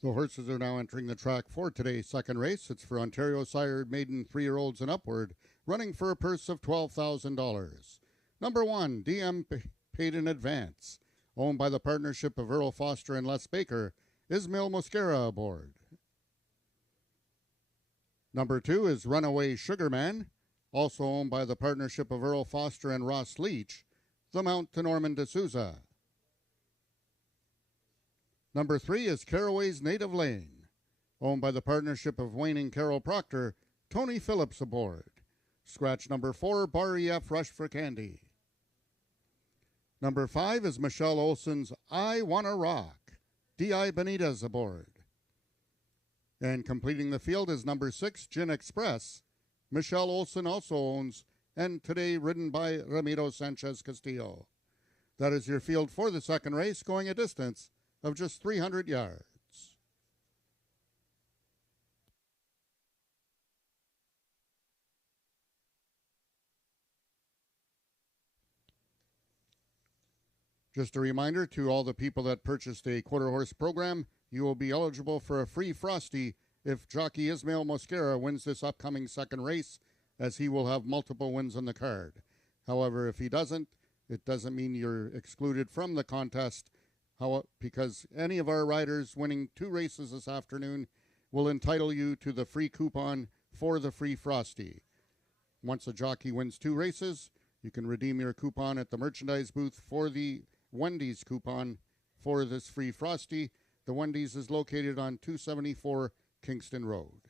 The horses are now entering the track for today's second race. It's for Ontario sired maiden 3-year-olds and upward, running for a purse of $12,000. Number 1, DM Paid in Advance, owned by the partnership of Earl Foster and Les Baker, Ismail Mosquera aboard. Number 2 is Runaway Sugarman, also owned by the partnership of Earl Foster and Ross Leach, the mount to Norman D'Souza. Number 3 is Caraway's Native Lane, owned by the partnership of Wayne and Carol Proctor, Tony Phillips aboard. Scratch number 4, Bar EF Rush for Candy. Number 5 is Michelle Olson's I Wanna Rock, D.I. Benitez aboard. And completing the field is number 6, Gin Express. Michelle Olson also owns, and today ridden by Ramiro Sanchez Castillo. That is your field for the second race, going a distance of just 300 yards. Just a reminder to all the people that purchased a quarter horse program, you will be eligible for a free Frosty if jockey Ismail Mosquera wins this upcoming second race, as he will have multiple wins on the card. However, if he doesn't, it doesn't mean you're excluded from the contest, because any of our riders winning 2 races this afternoon will entitle you to the free coupon for the free Frosty. Once a jockey wins 2 races, you can redeem your coupon at the merchandise booth for the Wendy's coupon for this free Frosty. The Wendy's is located on 274 Kingston Road.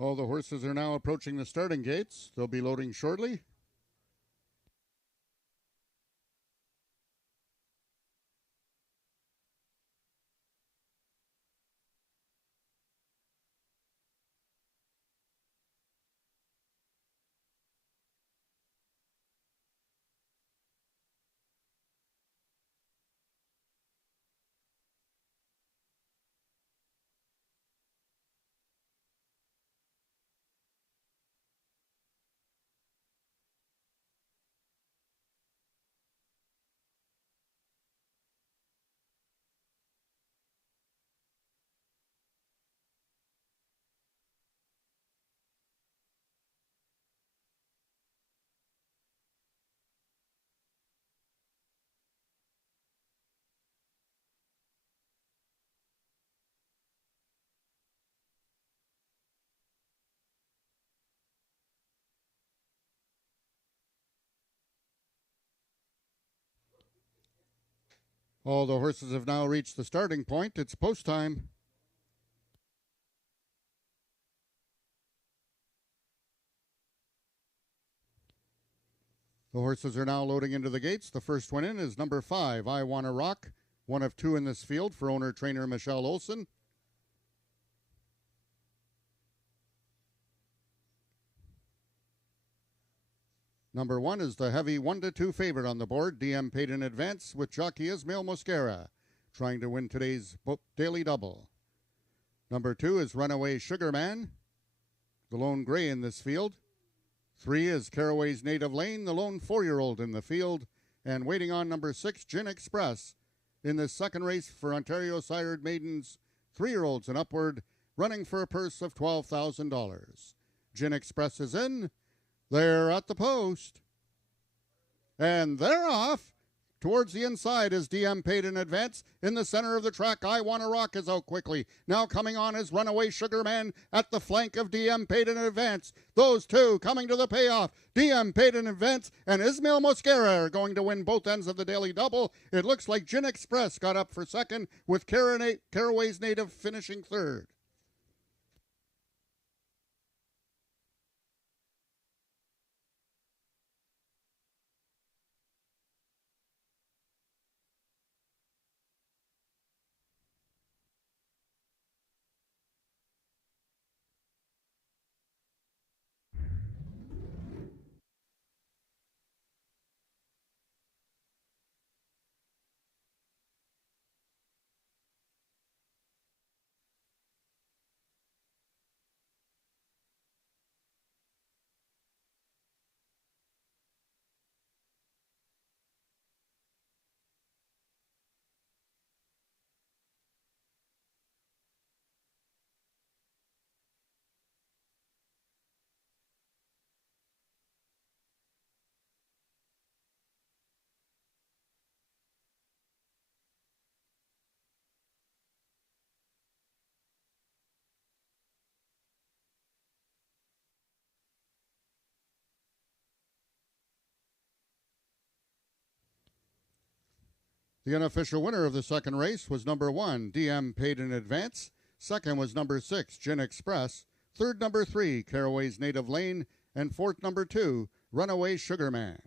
All the horses are now approaching the starting gates. They'll be loading shortly. All the horses have now reached the starting point. It's post time. The horses are now loading into the gates. The first one in is number 5, I Wanna Rock, one of 2 in this field for owner-trainer Michelle Olson. Number 1 is the heavy 1-2 favorite on the board, DM Paid in Advance, with jockey Ismail Mosquera, trying to win today's daily double. Number 2 is Runaway Sugarman, the lone gray in this field. 3 is Caraway's Native Lane, the lone 4-year-old in the field. And waiting on number 6, Gin Express, in this second race for Ontario sired maidens, 3-year-olds and upward, running for a purse of $12,000. Gin Express is in. They're at the post. And they're off. Towards the inside is DM Paid in Advance. In the center of the track, I Wanna Rock is out quickly. Now coming on is Runaway Sugarman at the flank of DM Paid in Advance. Those two coming to the payoff. DM Paid in Advance and Ismail Mosquera are going to win both ends of the daily double. It looks like Gin Express got up for second, with Caraway's Native finishing third. The unofficial winner of the second race was number 1, DM Paid in Advance. Second was number 6, Gin Express. Third, number 3, Caraway's Native Lane. And fourth, number 2, Runaway Sugarman.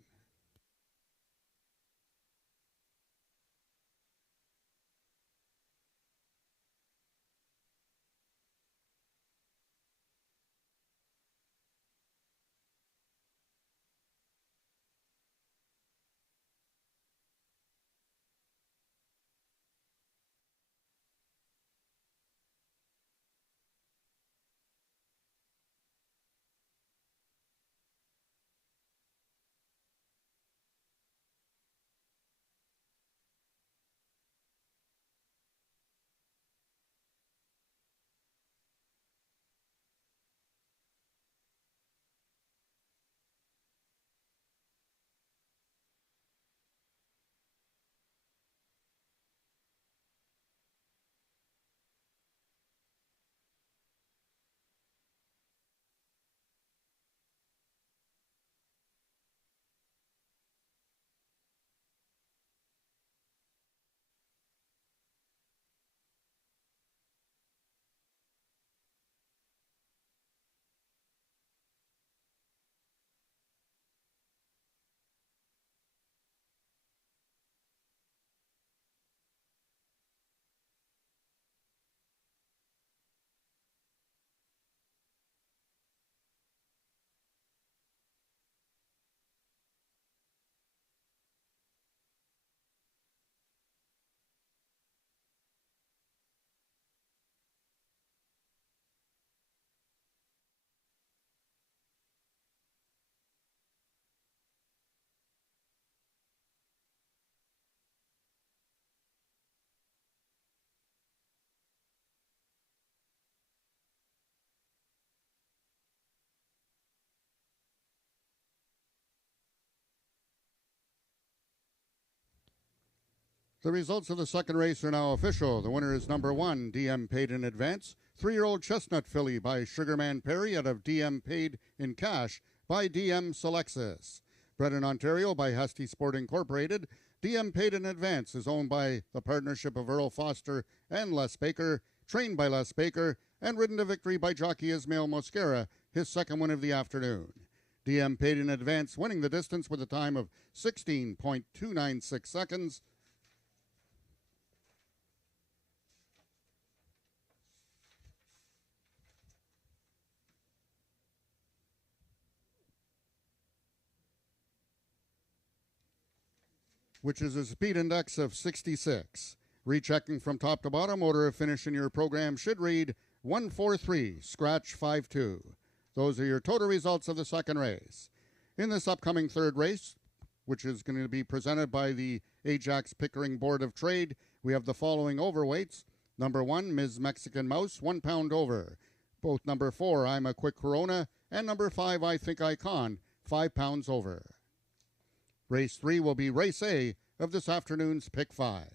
The results of the second race are now official. The winner is number 1, DM Paid in Advance. 3-year-old Chestnut Filly by Sugarman Perry out of DM Paid in Cash by DM Selexis. Bred in Ontario by Husty Sport Incorporated, DM Paid in Advance is owned by the partnership of Earl Foster and Les Baker, trained by Les Baker, and ridden to victory by jockey Ismail Mosquera, his second win of the afternoon. DM Paid in Advance winning the distance with a time of 16.296 seconds. Which is a speed index of 66. Rechecking from top to bottom, order of finish in your program should read 143, scratch 52. Those are your total results of the second race. In this upcoming third race, which is going to be presented by the Ajax Pickering Board of Trade, we have the following overweights. Number 1, Ms. Mexican Mouse, 1 pound over. Both number 4, I'm a Quick Corona, And number 5, I Think Icon, 5 pounds over. Race 3 will be Race A of this afternoon's Pick 5.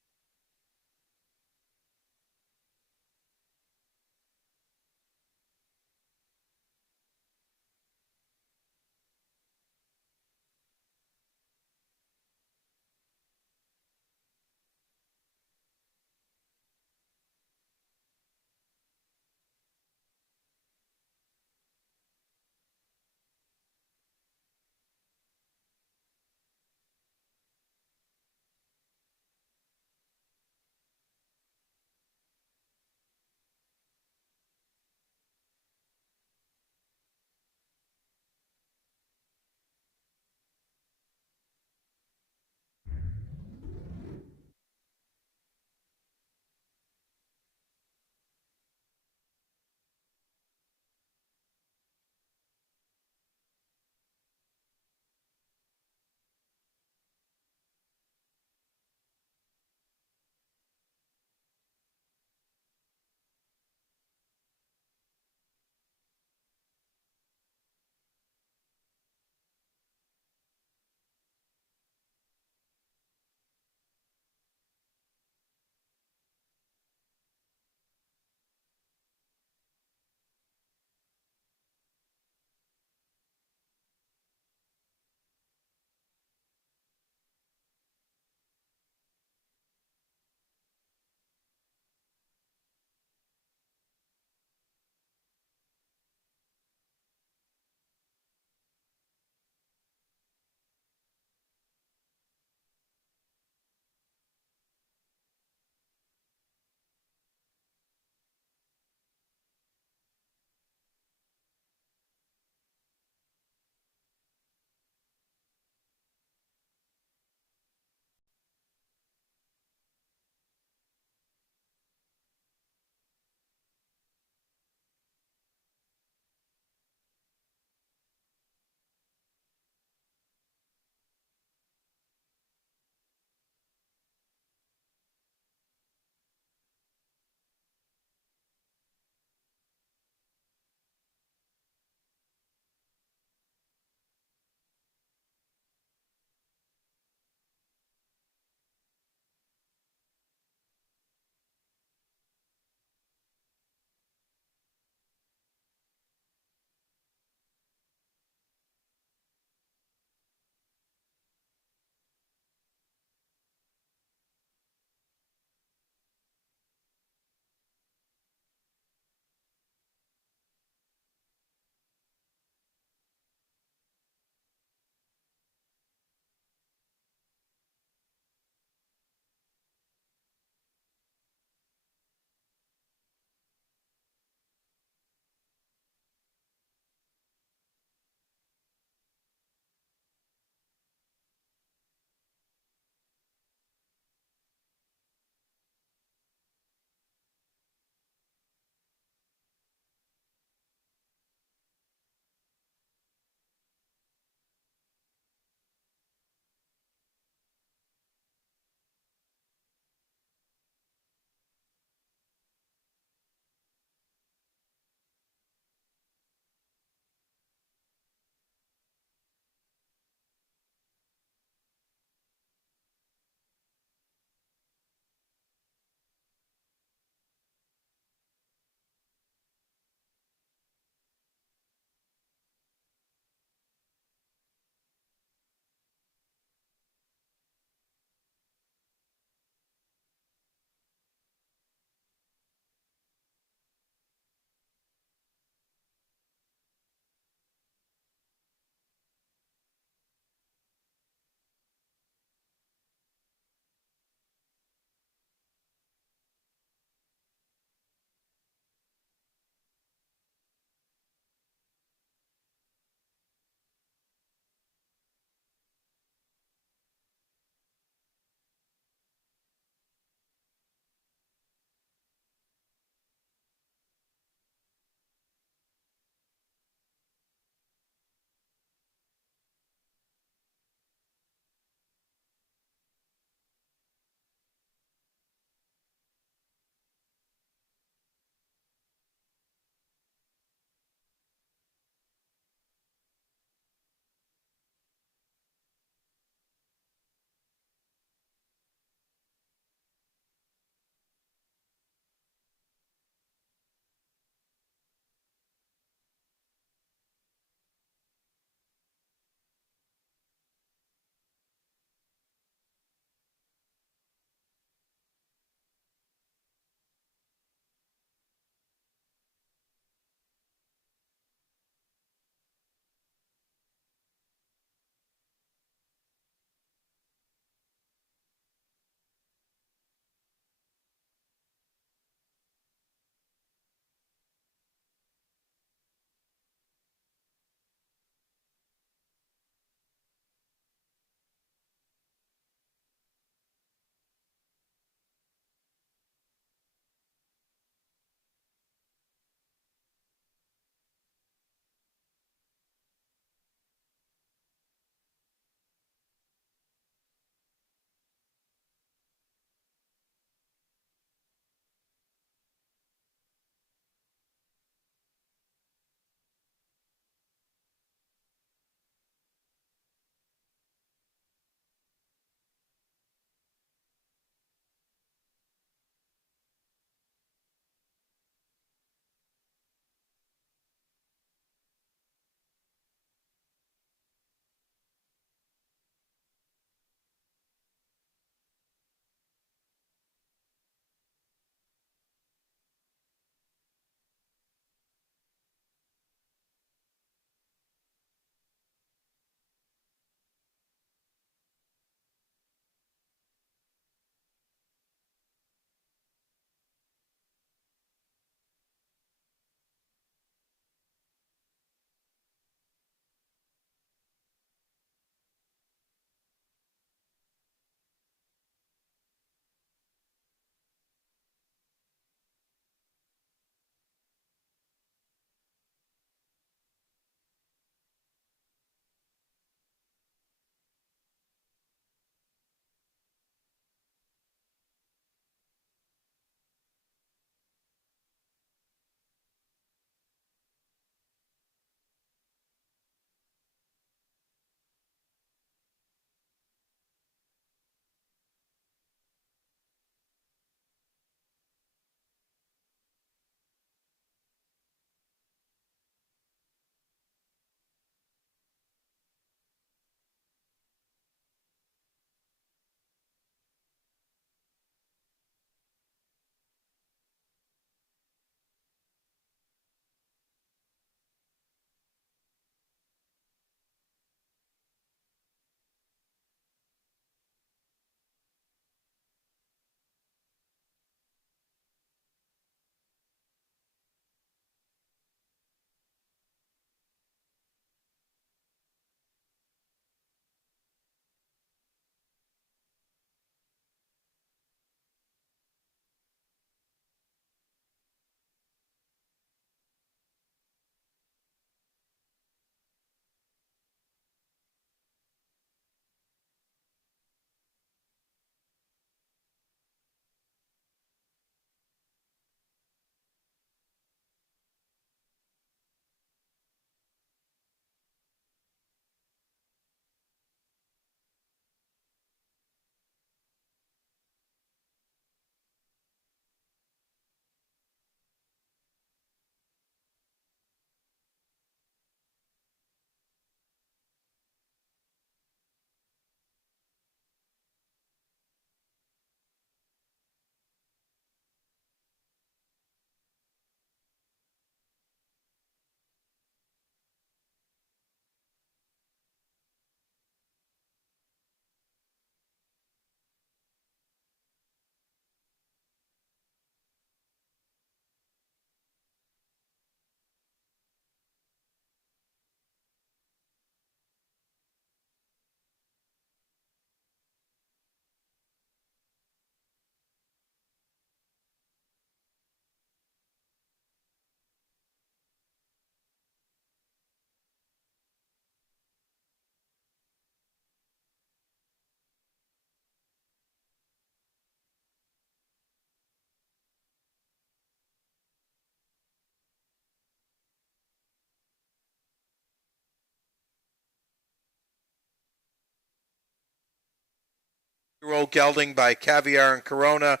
Year-old gelding by Caviar and Corona.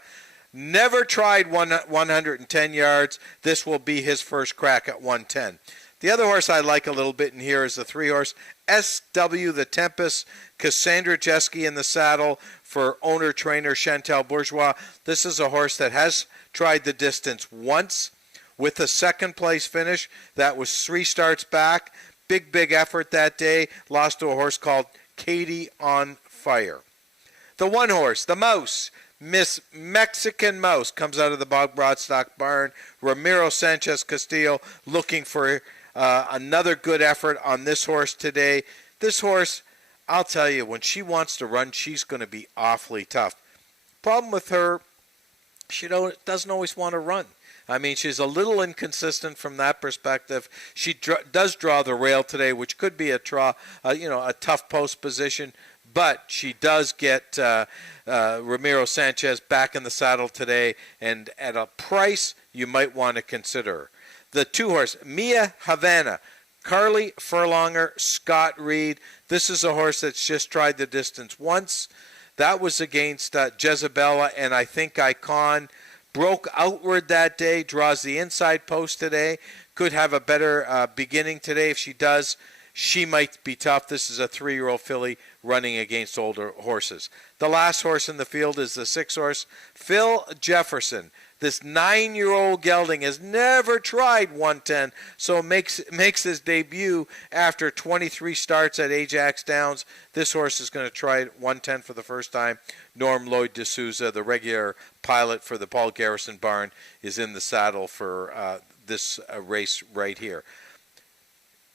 Never tried 110 yards. This will be his first crack at 110. The other horse I like a little bit in here is the 3-horse SW the Tempest. Cassandra Jeske in the saddle for owner-trainer Chantal Bourgeois. This is a horse that has tried the distance once with a second-place finish. That was 3 starts back. Big effort that day. Lost to a horse called Katie on Fire. The 1 horse, the Mouse. Miss Mexican Mouse comes out of the Bog Broadstock barn. Ramiro Sanchez Castillo looking for another good effort on this horse today. This horse, I'll tell you, when she wants to run, she's going to be awfully tough. Problem with her, she doesn't always want to run. I mean, she's a little inconsistent from that perspective. She does draw the rail today, which could be a tough post position. But she does get Ramiro Sanchez back in the saddle today, and at a price you might want to consider. The 2-horse, Mia Havana, Carly Furlonger, Scott Reed. This is a horse that's just tried the distance once. That was against Jezebella and I think Icon. Broke outward that day, draws the inside post today. Could have a better beginning today. If she does, she might be tough. This is a 3-year-old filly running against older horses. The last horse in the field is the 6-horse, Phil Jefferson. This 9-year-old gelding has never tried 110, so makes his debut after 23 starts at Ajax Downs. This horse is going to try 110 for the first time. Norm Lloyd D'Souza, the regular pilot for the Paul Garrison barn, is in the saddle for this race right here.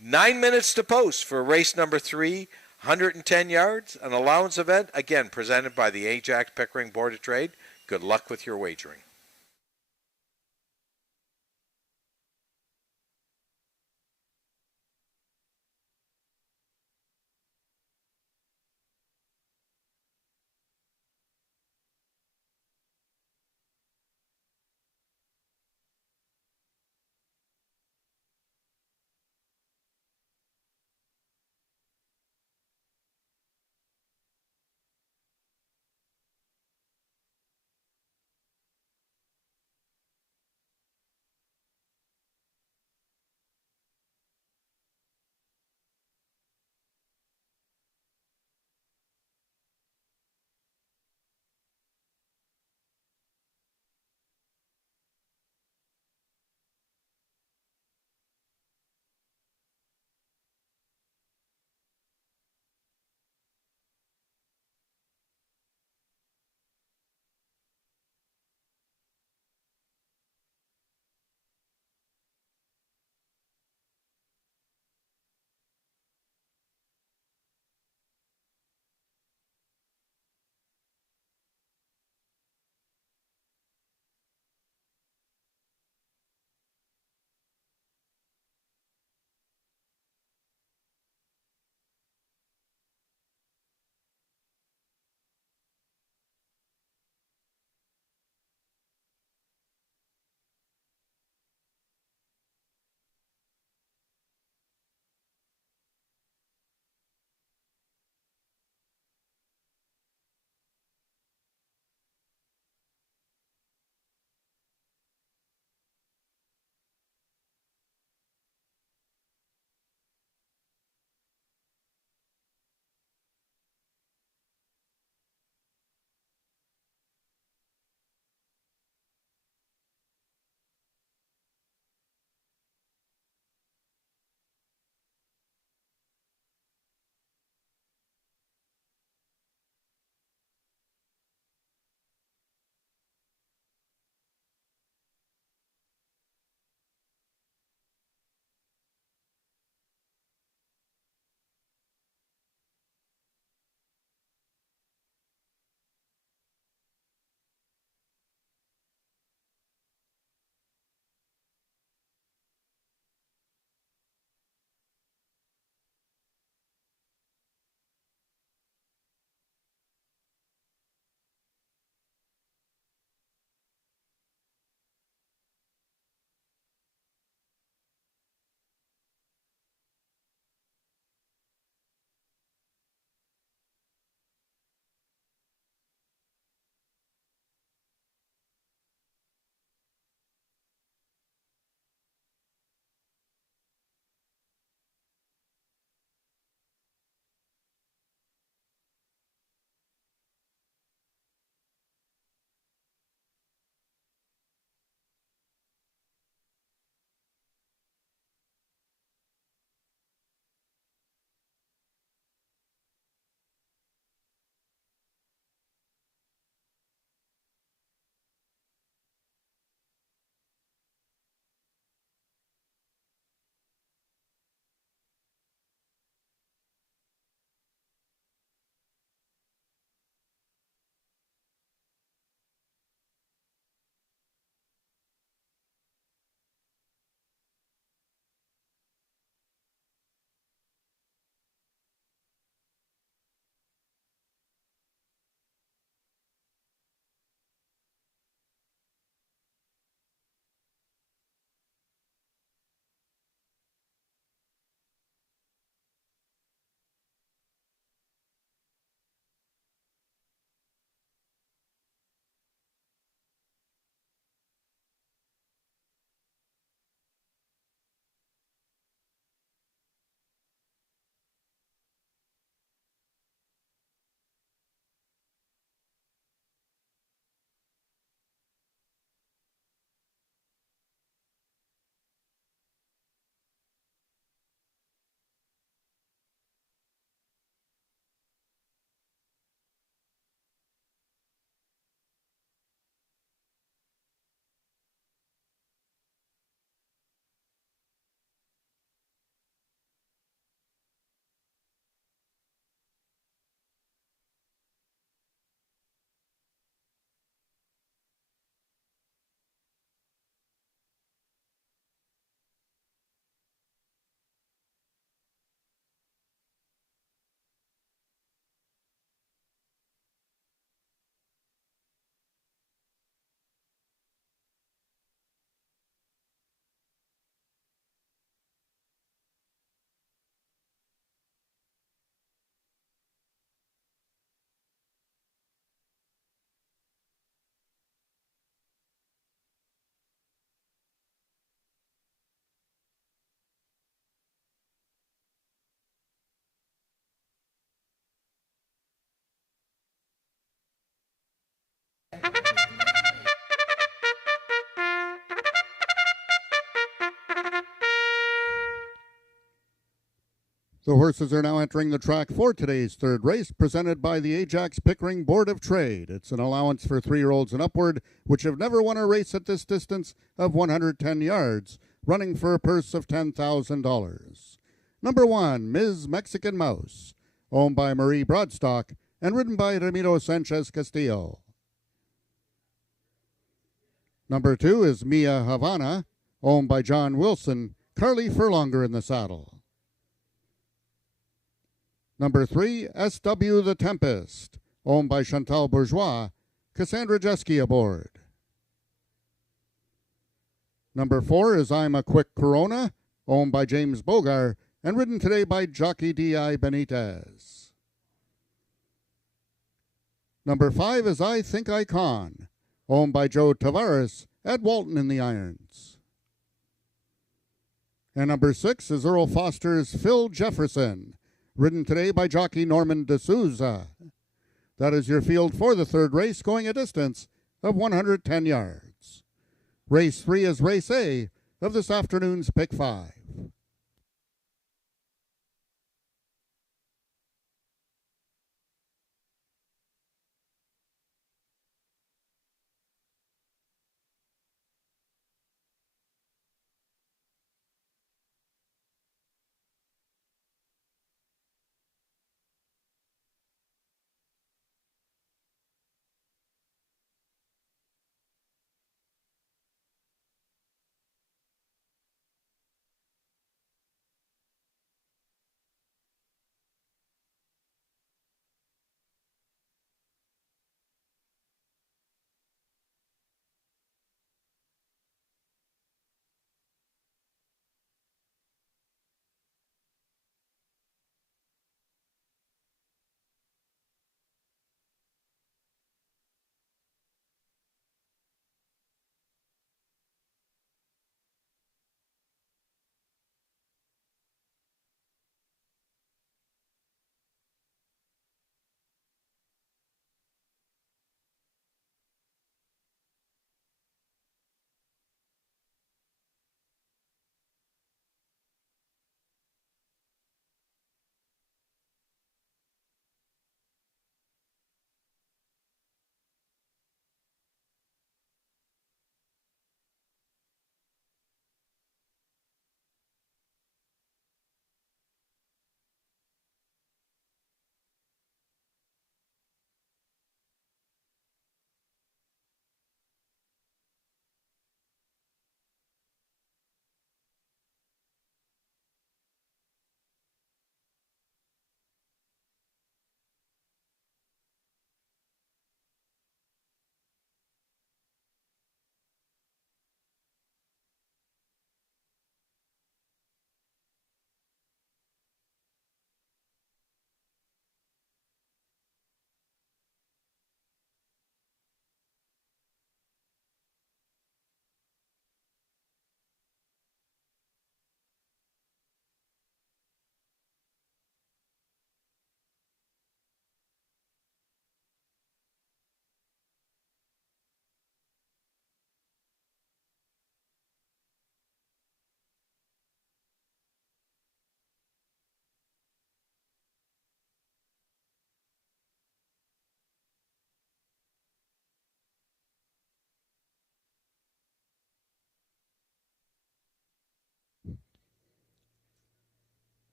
9 minutes to post for race number 3, 110 yards, an allowance event, again presented by the Ajax Pickering Board of Trade. Good luck with your wagering. The horses are now entering the track for today's third race, presented by the Ajax Pickering Board of Trade. It's an allowance for 3-year-olds and upward, which have never won a race at this distance of 110 yards, running for a purse of $10,000. Number 1, Ms. Mexican Mouse, owned by Marie Broadstock and ridden by Ramiro Sanchez Castillo. Number 2 is Mia Havana, owned by John Wilson, Carly Furlonger in the saddle. Number 3, SW The Tempest, owned by Chantal Bourgeois, Cassandra Jeske aboard. Number 4 is I'm a Quick Corona, owned by James Bogar, and ridden today by jockey D.I. Benitez. Number 5 is I Think I Can, owned by Joe Tavares, Ed Walton in the irons. And number 6 is Earl Foster's Phil Jefferson, ridden today by jockey Norman D'Souza. That is your field for the third race, going a distance of 110 yards. Race 3 is Race A of this afternoon's Pick 5.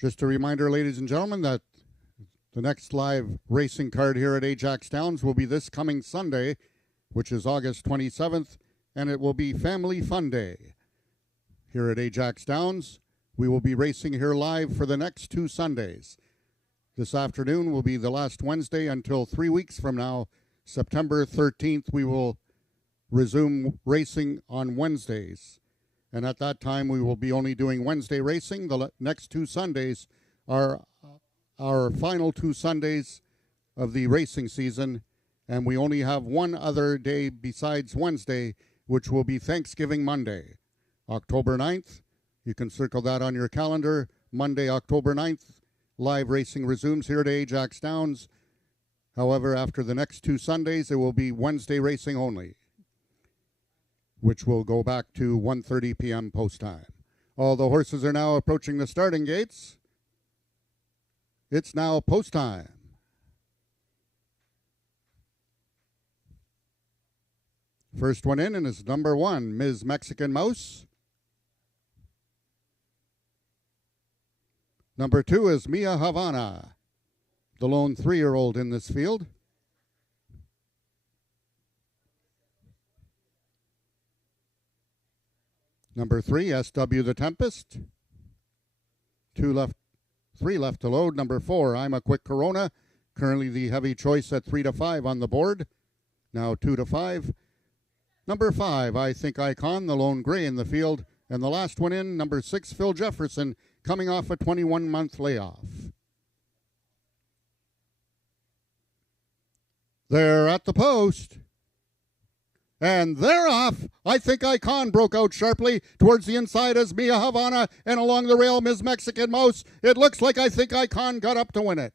Just a reminder, ladies and gentlemen, that the next live racing card here at Ajax Downs will be this coming Sunday, which is August 27th, and it will be Family Fun Day. Here at Ajax Downs, we will be racing here live for the next 2 Sundays. This afternoon will be the last Wednesday until 3 weeks from now, September 13th, we will resume racing on Wednesdays. And at that time, we will be only doing Wednesday racing. The next 2 Sundays are our final 2 Sundays of the racing season, and we only have one other day besides Wednesday, which will be Thanksgiving Monday, October 9th. You can circle that on your calendar. Monday, October 9th, live racing resumes here at Ajax Downs. However, after the next 2 Sundays, it will be Wednesday racing only, which will go back to 1:30 p.m. post time. All the horses are now approaching the starting gates. It's now post time. First one in and is number 1, Ms. Mexican Mouse. Number 2 is Mia Havana, the lone 3-year-old in this field. Number 3, SW the Tempest. 3 left to load. Number 4, I'm a Quick Corona, currently the heavy choice at 3 to 5 on the board. Now 2 to 5. Number 5, I Think Icon, the lone gray in the field. And the last one in, number 6, Phil Jefferson, coming off a 21-month layoff. They're at the post. And they're off. I Think Icon broke out sharply towards the inside as Mia Havana, and along the rail, Ms. Mexican Mouse. It looks like I Think Icon got up to win it.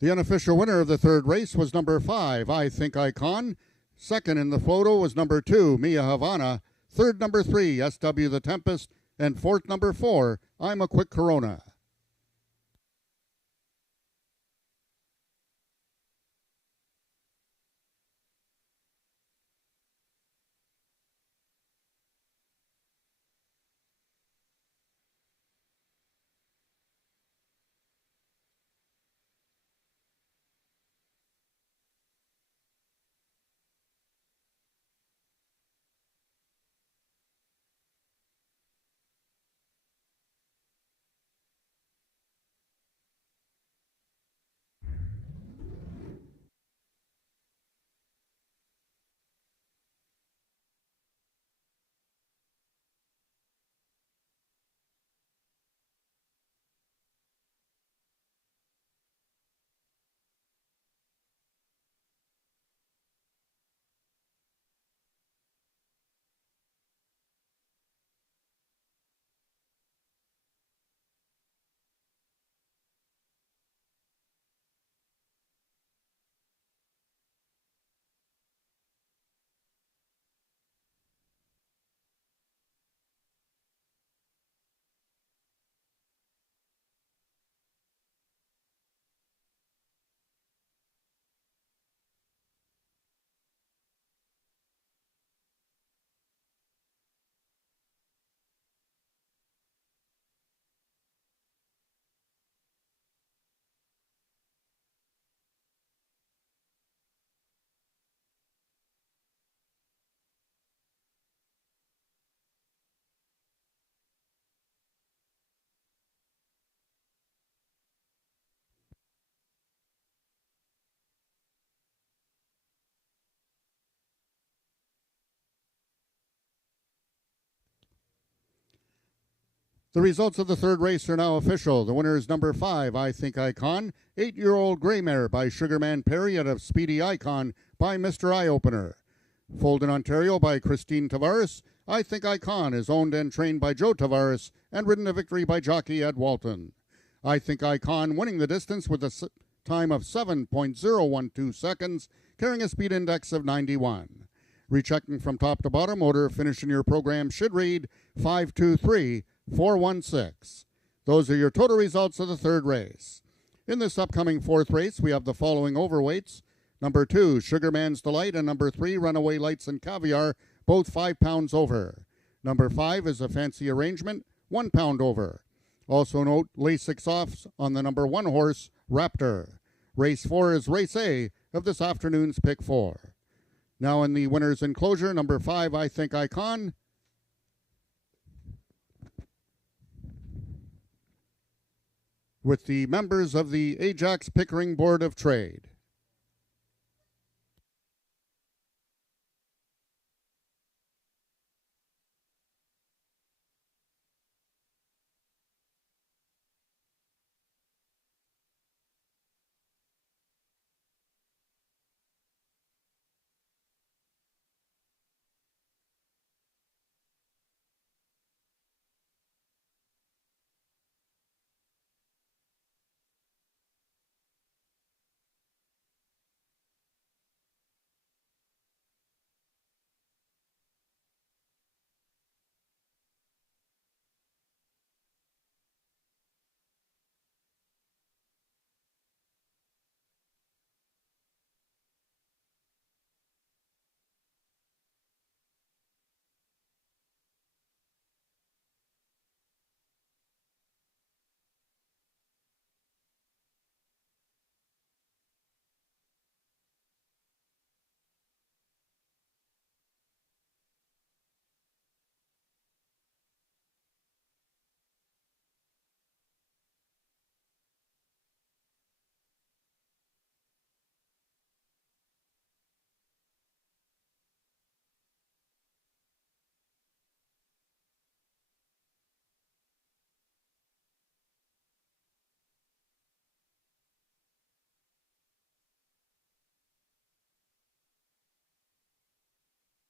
The unofficial winner of the third race was number 5, I Think Icon. Second in the photo was number 2, Mia Havana. Third, number 3, SW the Tempest. And fourth, number 4, I'm a Quick Corona. The results of the third race are now official. The winner is number 5, I Think Icon, 8-year-old Grey Mare by Sugarman Perry out of Speedy Icon by Mr. Eye Opener. Fold in Ontario by Christine Tavares. I Think Icon is owned and trained by Joe Tavares and ridden to victory by jockey Ed Walton. I Think Icon winning the distance with a time of 7.012 seconds, carrying a speed index of 91. Rechecking from top to bottom, order finishing your program should read 523-416. Those are your total results of the third race. In this upcoming fourth race, we have the following overweights. Number 2, Sugarman's Delight, and number 3, Runaway Lights and Caviar, both 5 pounds over. Number 5 is a Fancy Arrangement, 1 pound over. Also note Lasix offs on the number 1 horse, Raptor. Race 4 is Race A of this afternoon's Pick 4. Now in the winner's enclosure, number 5, I Think Icon. With the members of the Ajax Pickering Board of Trade.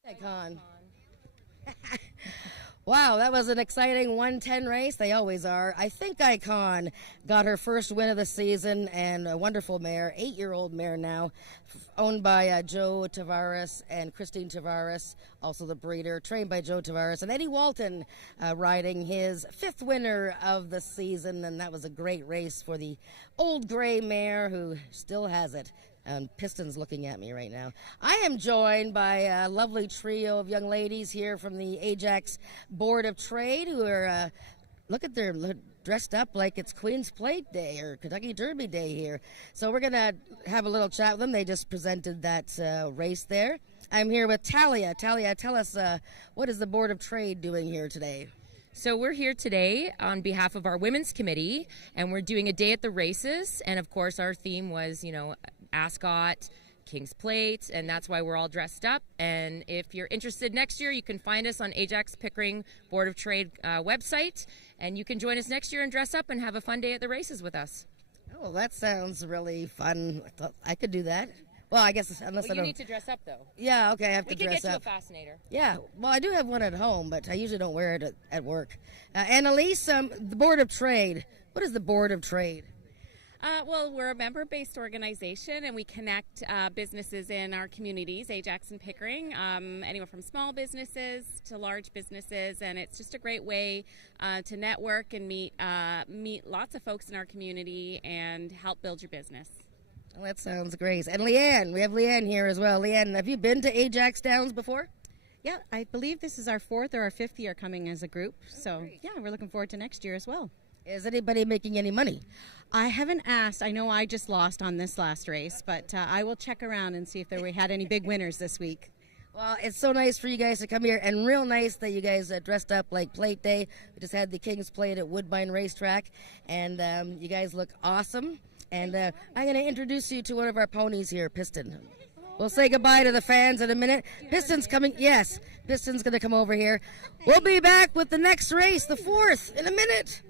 Icon. Wow, that was an exciting 110 race. They always are. I Think Icon got her first win of the season, and a wonderful mare, 8-year-old mare now, owned by Joe Tavares and Christine Tavares, also the breeder, trained by Joe Tavares, and Eddie Walton riding his 5th winner of the season, and that was a great race for the old gray mare who still has it. And Piston's looking at me right now. I am joined by a lovely trio of young ladies here from the Ajax Board of Trade who are, look at their dressed up like it's Queen's Plate Day or Kentucky Derby Day here. So we're going to have a little chat with them. They just presented that race there. I'm here with Talia. Talia, tell us, what is the Board of Trade doing here today? So we're here today on behalf of our women's committee, and we're doing a day at the races. And of course, our theme was, Ascot, King's Plate, and that's why we're all dressed up. And if you're interested next year, you can find us on Ajax Pickering Board of Trade website, and you can join us next year and dress up and have a fun day at the races with us. Oh, that sounds really fun. I could do that. Well, I guess unless I don't. You need to dress up, though. Yeah, okay, I have to dress up. We could get you a fascinator. Yeah, well, I do have one at home, but I usually don't wear it at work. Annalise, the Board of Trade. What is the Board of Trade? Well, we're a member-based organization, and we connect businesses in our communities, Ajax and Pickering, anywhere from small businesses to large businesses, and it's just a great way to network and meet lots of folks in our community and help build your business. Well, that sounds great. And Leanne, we have Leanne here as well. Leanne, have you been to Ajax Downs before? Yeah, I believe this is our 4th or our 5th year coming as a group, so yeah, we're looking forward to next year as well. Is anybody making any money? I haven't asked. I know I just lost on this last race, but I will check around and see if we had any big winners this week. Well, it's so nice for you guys to come here, and real nice that you guys dressed up like Plate Day. We just had the King's Plate at Woodbine Racetrack, and you guys look awesome. And I'm going to introduce you to one of our ponies here, Piston. We'll say goodbye to the fans in a minute. Pistons coming. Yes, Pistons going to come over here. We'll be back with the next race, the fourth, in a minute.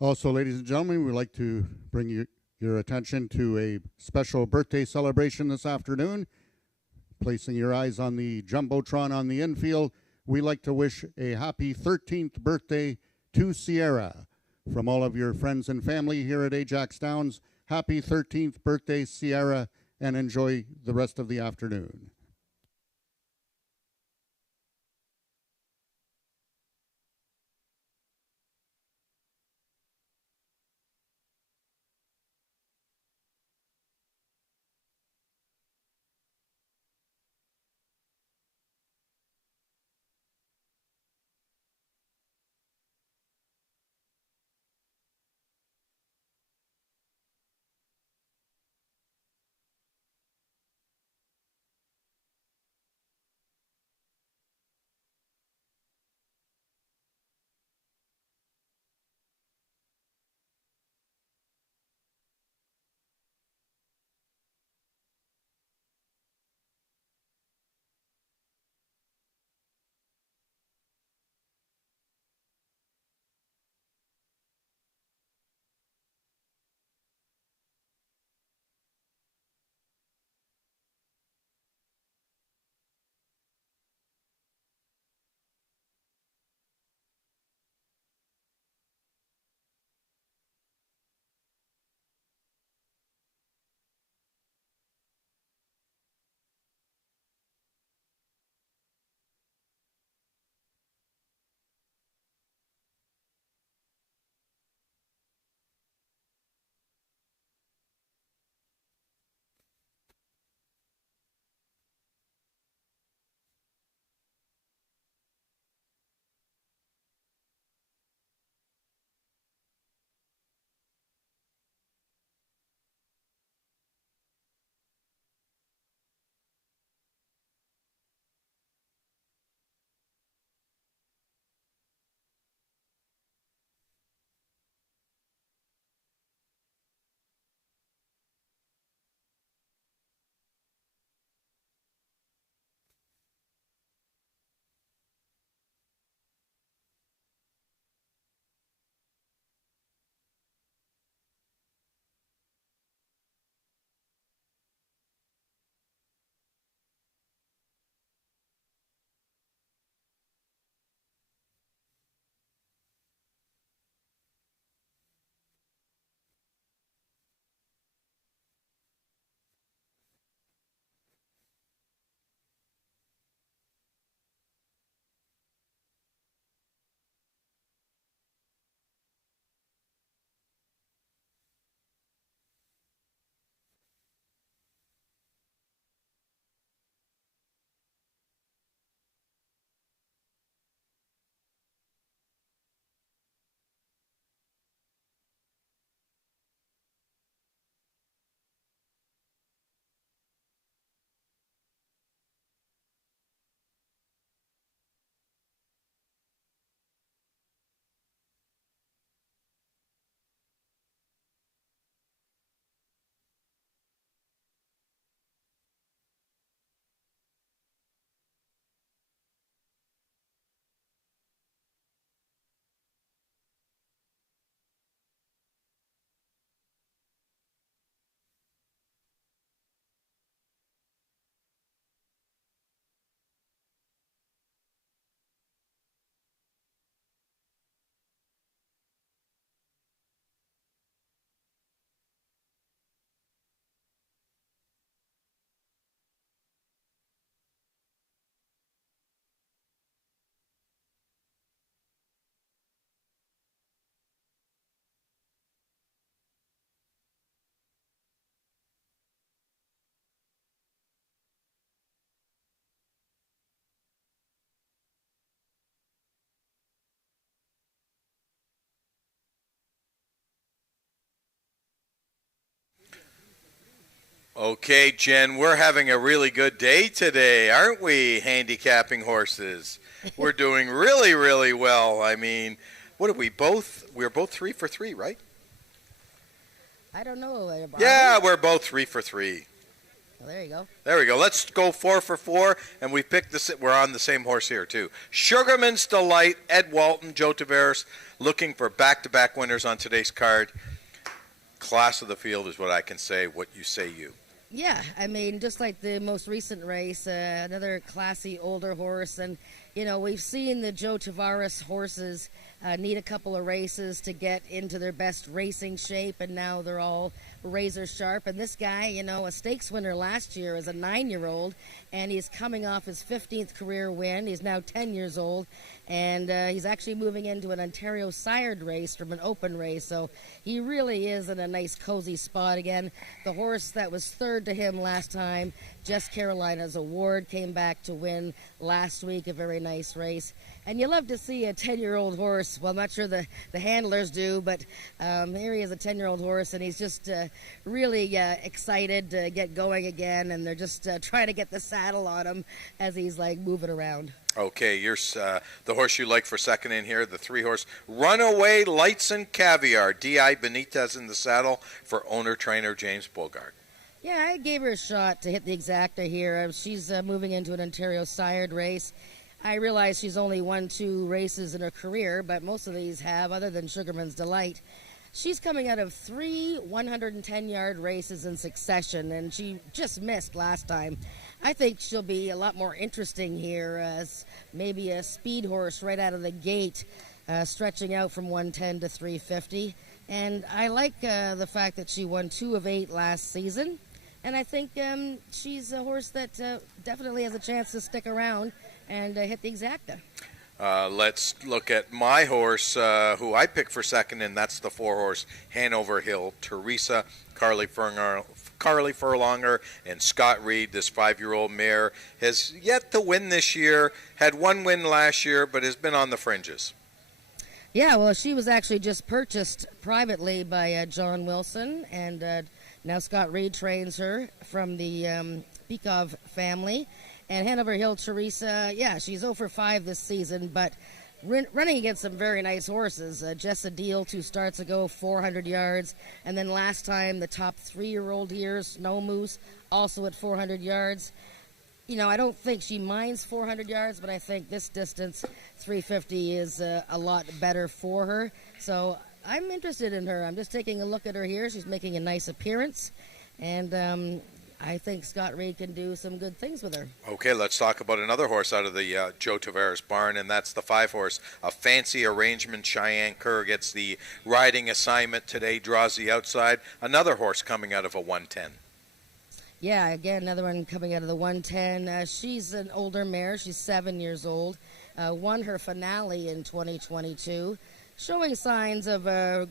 Also, ladies and gentlemen, we'd like to bring your attention to a special birthday celebration this afternoon. Placing your eyes on the Jumbotron on the infield, we'd like to wish a happy 13th birthday to Sierra. From all of your friends and family here at Ajax Downs, happy 13th birthday, Sierra, and enjoy the rest of the afternoon. Okay, Jen, we're having a really good day today, aren't we, handicapping horses? We're doing really, really well. I mean, what are we both? We're both 3 for 3, right? I don't know. Yeah, we're both 3 for 3. Well, there you go. There we go. Let's go 4 for 4, and we picked this. We're on the same horse here too. Sugarman's Delight, Ed Walton, Joe Tavares, looking for back-to-back winners on today's card. Class of the field is what I can say. What you say, you. Yeah, I mean, just like the most recent race, another classy older horse. And, you know, we've seen the Joe Tavares horses need a couple of races to get into their best racing shape, and now they're all razor sharp. And this guy, you know, a stakes winner last year as a 9-year-old, and he's coming off his 15th career win. He's now 10 years old, and he's actually moving into an Ontario sired race from an open race. So he really is in a nice, cozy spot again. The horse that was third to him last time, Jess Carolina's Award, came back to win last week, a very nice race. And you love to see a 10-year-old horse. Well, I'm not sure the handlers do, but here he is, a 10-year-old horse, and he's just really excited to get going again, and they're just trying to get the saddle on him as he's, like, moving around. Okay, here's the horse you like for second in here, the 3-horse Runaway Lights and Caviar. D.I. Benitez in the saddle for owner-trainer James Bogart. Yeah, I gave her a shot to hit the exacta here. She's moving into an Ontario sired race. I realize she's only won 2 races in her career, but most of these have, other than Sugarman's Delight. She's coming out of 3 110-yard races in succession, and she just missed last time. I think she'll be a lot more interesting here as maybe a speed horse right out of the gate, stretching out from 110 to 350. And I like the fact that she won 2 of 8 last season, and I think she's a horse that definitely has a chance to stick around and hit the exacta. Let's look at my horse, who I picked for second, and that's the 4-horse Hanover Hill. Teresa, Carly Furlonger, and Scott Reed, this 5-year-old mare, has yet to win this year, had 1 win last year, but has been on the fringes. Yeah, well, she was actually just purchased privately by John Wilson, and now Scott Reed trains her from the Peakov family. And Hanover Hill Teresa, yeah, she's 0 for 5 this season, but running against some very nice horses. Jessa Deal 2 starts ago, 400 yards. And then last time, the top 3-year-old here, Snow Moose, also at 400 yards. You know, I don't think she minds 400 yards, but I think this distance, 350, is a lot better for her. So I'm interested in her. I'm just taking a look at her here. She's making a nice appearance. And I think Scott Reed can do some good things with her. Okay, let's talk about another horse out of the Joe Tavares barn, and that's the 5-horse. A Fancy Arrangement. Cheyenne Kerr gets the riding assignment today, draws the outside. Another horse coming out of a 110. Yeah, again, another one coming out of the 110. She's an older mare. She's 7 years old. Won her finale in 2022. Showing signs of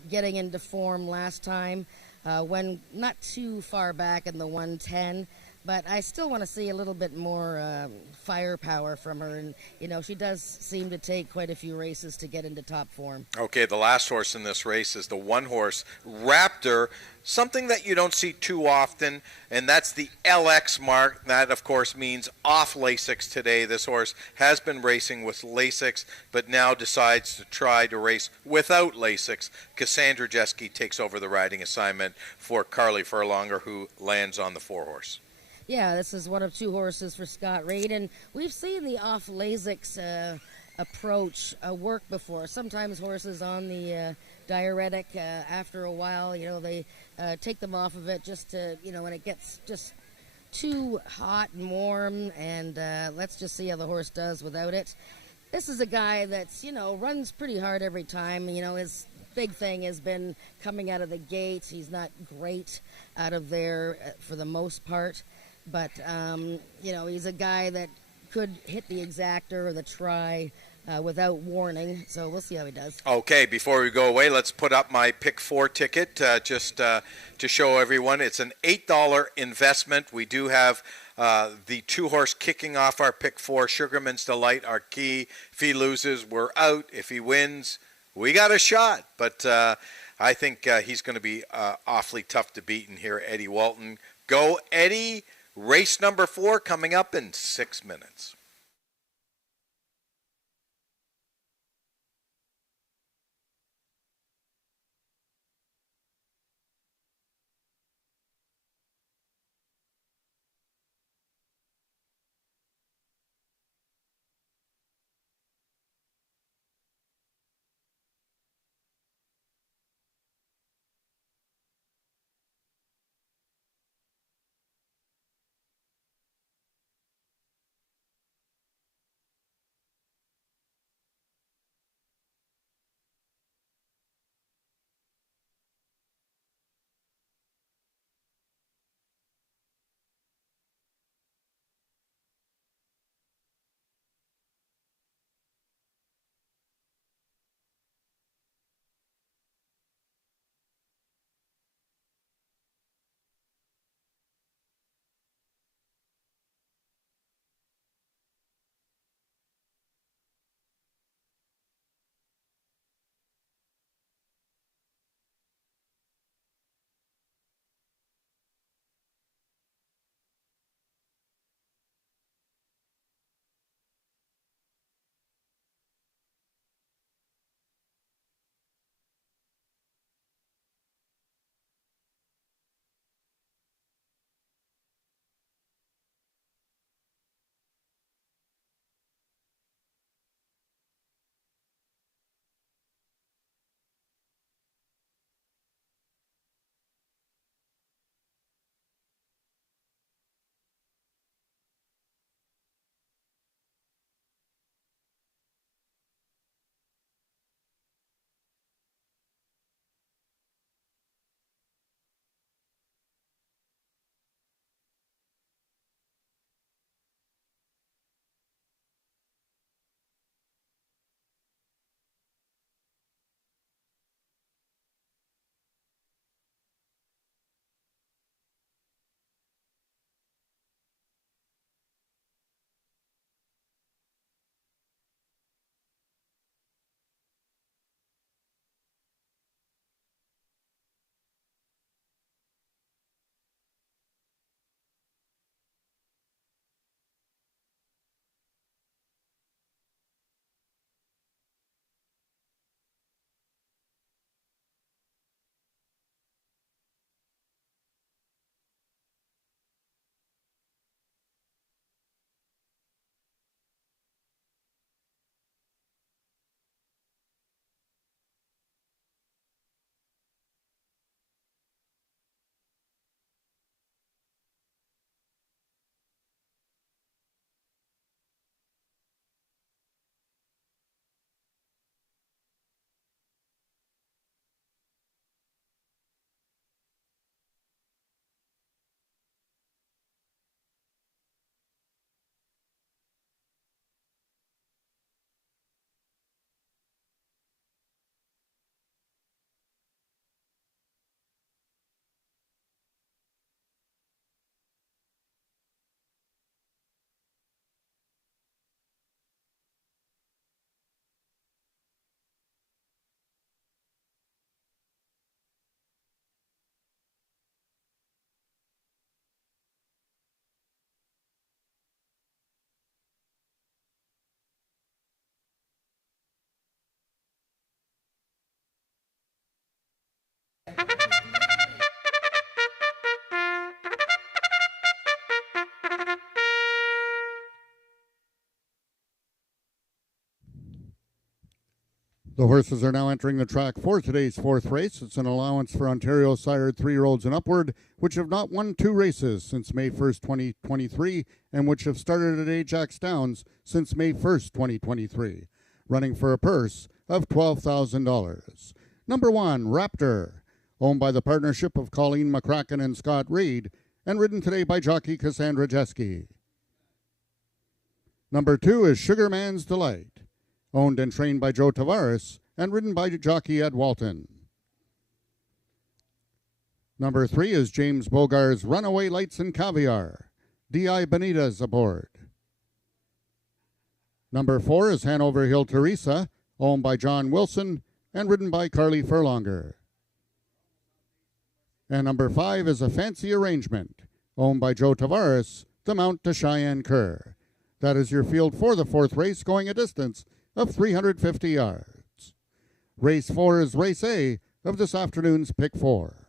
getting into form last time. When not too far back in the 110, but I still want to see a little bit more firepower from her. And, you know, she does seem to take quite a few races to get into top form. Okay, the last horse in this race is the 1-horse Raptor, something that you don't see too often, and that's the LX mark. That, of course, means off Lasix today. This horse has been racing with Lasix, but now decides to try to race without Lasix. Cassandra Jeske takes over the riding assignment for Carly Furlonger, who lands on the 4-horse. Yeah, this is one of 2 horses for Scott Reed, and we've seen the off Lasix approach work before. Sometimes horses on the diuretic, after a while, you know, they take them off of it just to, you know, when it gets just too hot and warm, and let's just see how the horse does without it. This is a guy that's, you know, runs pretty hard every time. You know, his big thing has been coming out of the gates. He's not great out of there for the most part. But, you know, he's a guy that could hit the exacta or the try without warning. So we'll see how he does. Okay, before we go away, let's put up my Pick 4 ticket just to show everyone. It's an $8 investment. We do have the 2-horse kicking off our Pick 4. Sugarman's Delight, our key. If he loses, we're out. If he wins, we got a shot. But I think he's going to be awfully tough to beat in here. Eddie Walton, Go Eddie, race number 4 coming up in 6 minutes. The horses are now entering the track for today's 4th race. It's an allowance for Ontario sired 3-year-olds and upward, which have not won 2 races since May 1st, 2023, and which have started at Ajax Downs since May 1st, 2023, running for a purse of $12,000. Number 1, Raptor, owned by the partnership of Colleen McCracken and Scott Reed, and ridden today by jockey Cassandra Jeske. Number 2 is Sugarman's Delight, owned and trained by Joe Tavares, and ridden by jockey Ed Walton. Number 3 is James Bogar's Runaway Lights and Caviar, D.I. Benitez aboard. Number 4 is Hanover Hill Teresa, owned by John Wilson, and ridden by Carly Furlonger. And number 5 is A Fancy Arrangement, owned by Joe Tavares, the mount to Cheyenne Kerr. That is your field for the fourth race, going a distance of 350 yards. Race 4 is Race A of this afternoon's Pick 4.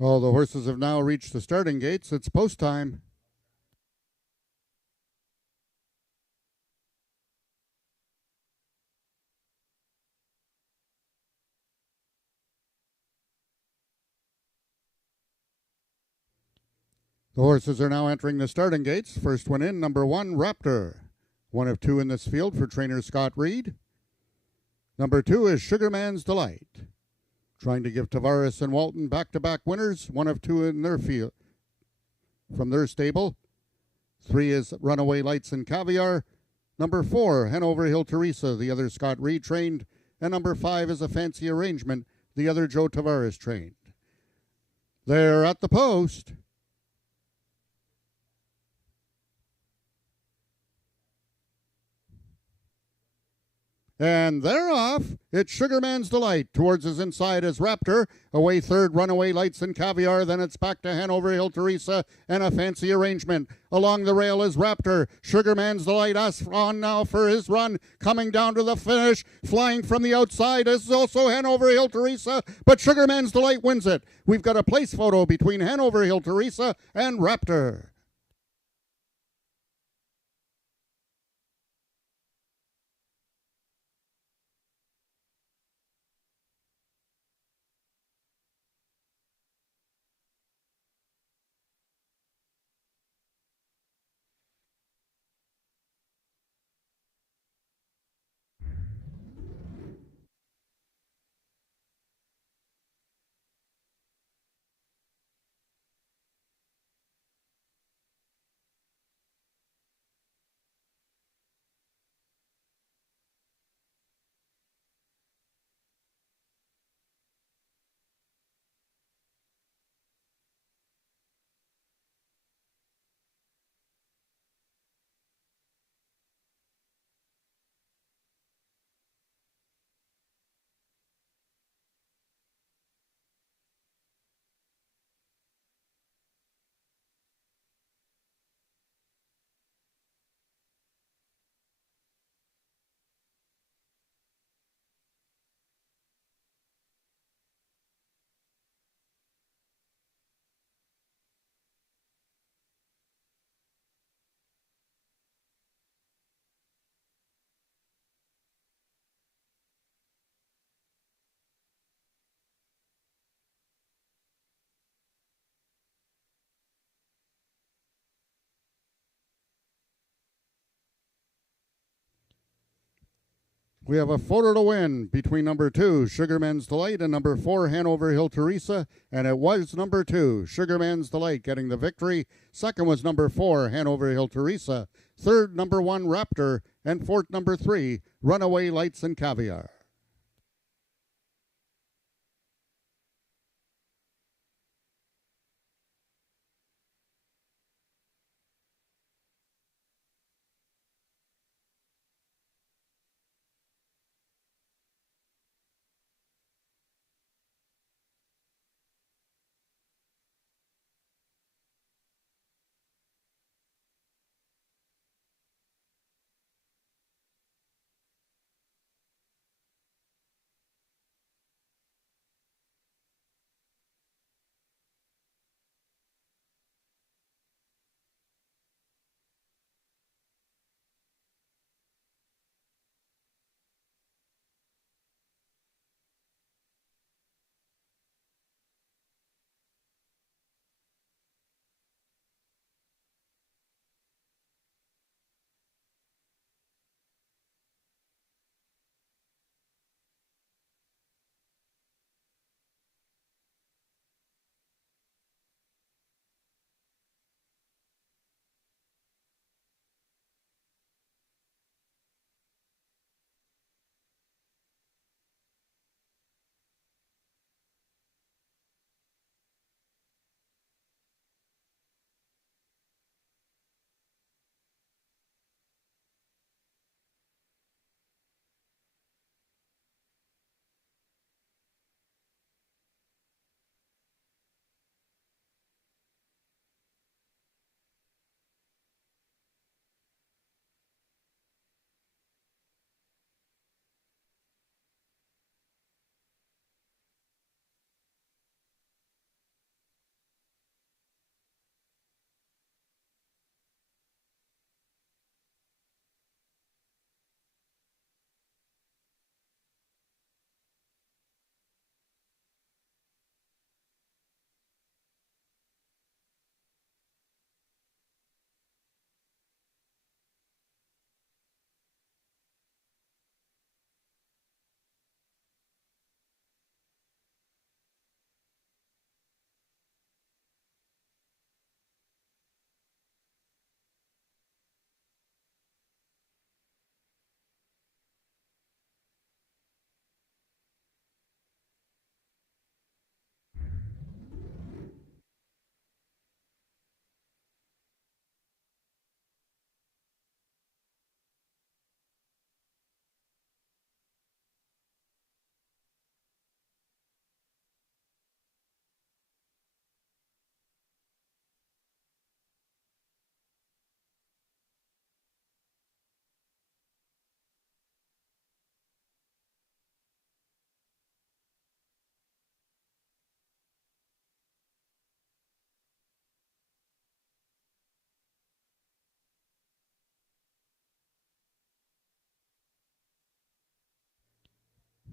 All the horses have now reached the starting gates. It's post time. The horses are now entering the starting gates. First one in, number 1, Raptor. One of 2 in this field for trainer Scott Reed. Number 2 is Sugarman's Delight. Trying to give Tavares and Walton back-to-back winners. One of 2 in their field from their stable. 3 is Runaway Lights and Caviar. Number 4, Hanover Hill Teresa, the other Scott Reed trained. And number 5 is A Fancy Arrangement, the other Joe Tavares trained. They're at the post. And they're off. It's Sugarman's Delight towards his inside as Raptor. Away third, Runaway Lights and Caviar. Then it's back to Hanover Hill Teresa and a fancy arrangement. Along the rail is Raptor. Sugarman's Delight on now for his run. Coming down to the finish. Flying from the outside is also Hanover Hill Teresa. But Sugarman's Delight wins it. We've got a place photo between Hanover Hill Teresa and Raptor. We have a photo to win between number 2, Sugarman's Delight, and number 4, Hanover Hill Teresa. And it was number 2, Sugarman's Delight, getting the victory. Second was number 4, Hanover Hill Teresa. Third, number 1, Raptor. And fourth, number 3, Runaway Lights and Caviar.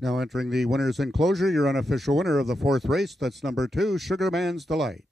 Now entering the winner's enclosure, your unofficial winner of the fourth race. That's number 2, Sugarman's Delight.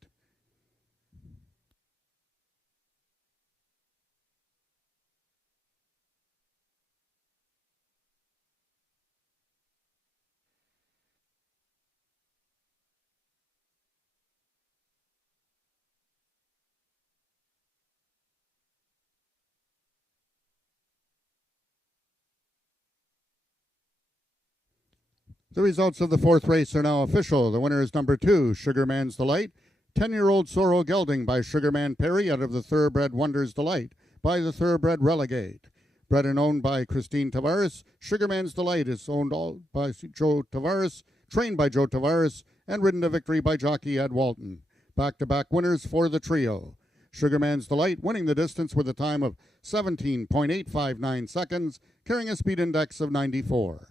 The results of the fourth race are now official. The winner is number 2, Sugarman's Delight. 10-year-old Sorrel Gelding by Sugarman Perry out of the Thoroughbred Wonders Delight by the Thoroughbred Relegate. Bred and owned by Christine Tavares, Sugarman's Delight is owned all by Joe Tavares, trained by Joe Tavares, and ridden to victory by jockey Ed Walton. Back-to-back winners for the trio. Sugarman's Delight winning the distance with a time of 17.859 seconds, carrying a speed index of 94.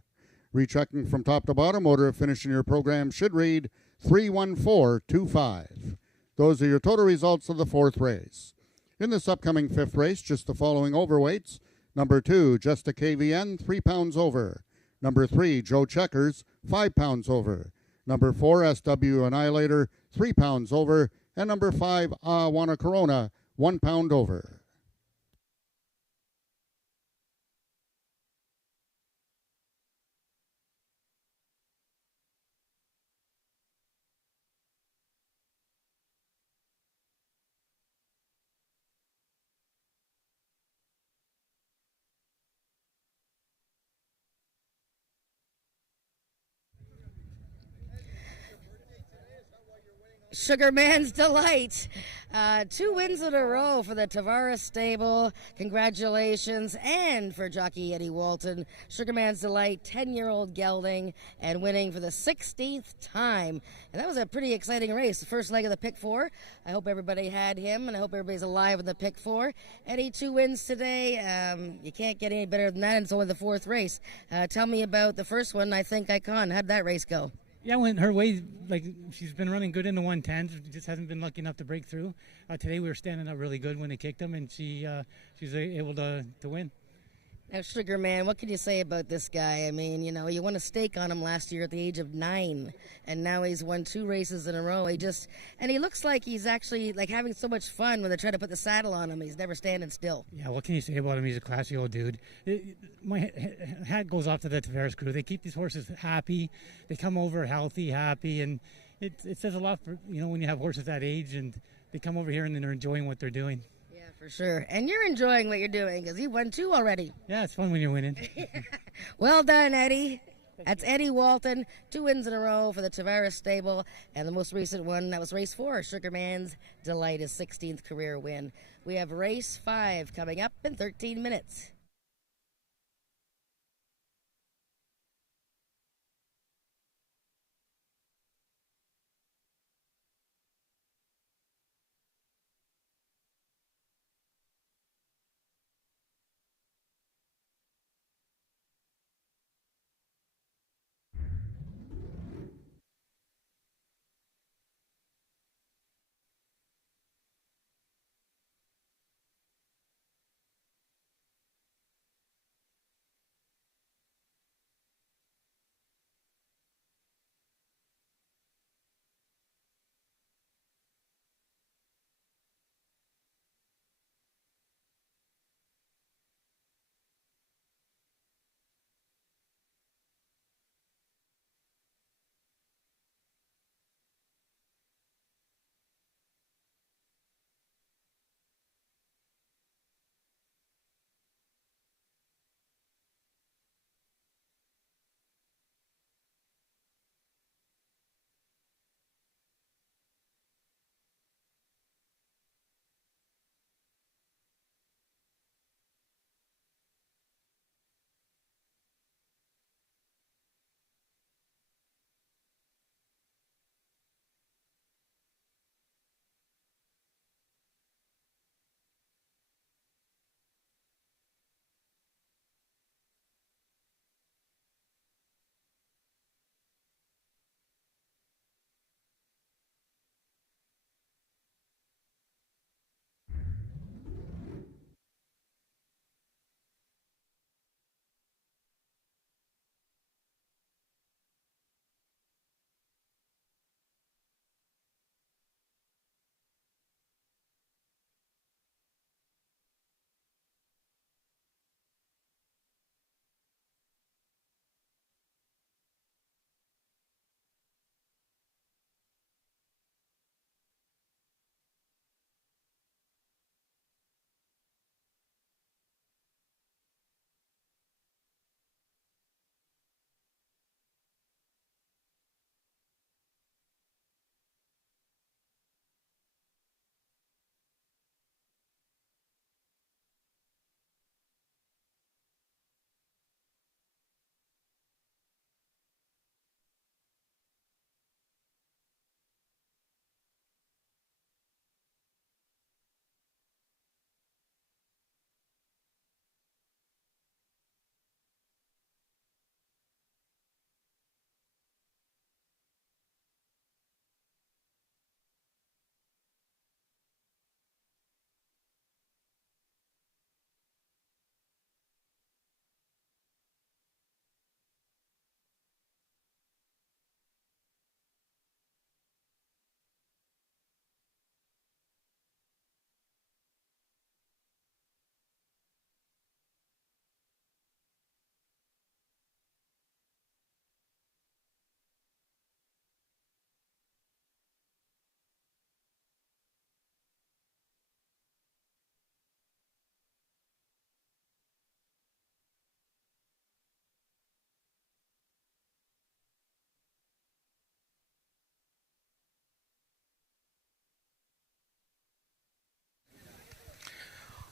Rechecking from top to bottom, order of finish in your program should read 31425. Those are your total results of the fourth race. In this upcoming fifth race, just the following overweights. Number 2, Just a KVN, 3 pounds over. Number 3, Joe Checkers, 5 pounds over. Number 4, SW Annihilator, 3 pounds over. And number 5, Awana Corona, 1 pound over. Sugarman's Delight. 2 wins in a row for the Tavares stable. Congratulations. And for jockey Eddie Walton. Sugarman's Delight, 10-year-old gelding, and winning for the 16th time. And that was a pretty exciting race. The first leg of the pick 4. I hope everybody had him, and I hope everybody's alive in the pick 4. Eddie, 2 wins today. You can't get any better than that, and it's only the fourth race. Tell me about the first one, I Think I Can. How'd that race go? Yeah, went her way. Like, she's been running good in the 110s. Just hasn't been lucky enough to break through. Today we were standing up really good when they kicked them, and she was able to win. Now, Sugar Man, what can you say about this guy? I mean, you know, you won a stake on him last year at the age of 9, and now he's won 2 races in a row. And he looks like he's actually like having so much fun when they try to put the saddle on him. He's never standing still. Yeah, what can you say about him? He's a classy old dude. My hat goes off to the Tavares crew. They keep these horses happy. They come over healthy, happy, and it says a lot for, you know, when you have horses that age and they come over here and they're enjoying what they're doing. For sure. And you're enjoying what you're doing because you won 2 already. Yeah, it's fun when you're winning. Well done, Eddie. That's Eddie Walton. 2 wins in a row for the Tavares stable. And the most recent one, that was race 4. Sugarman's Delight, his 16th career win. We have race 5 coming up in 13 minutes.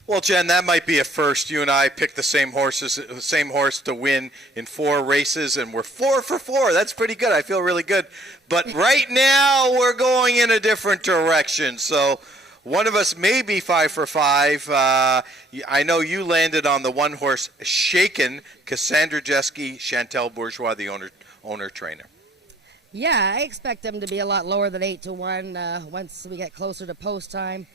Well, Jen, that might be a first. You and I picked the same horse to win in 4 races, and we're 4 for 4. That's pretty good. I feel really good. But right now, we're going in a different direction. So one of us may be 5 for 5. I know you landed on the one horse, Shaken, Cassandra Jeske, Chantel Bourgeois, the owner-trainer. Yeah, I expect him to be a lot lower than 8 to 1 once we get closer to post time.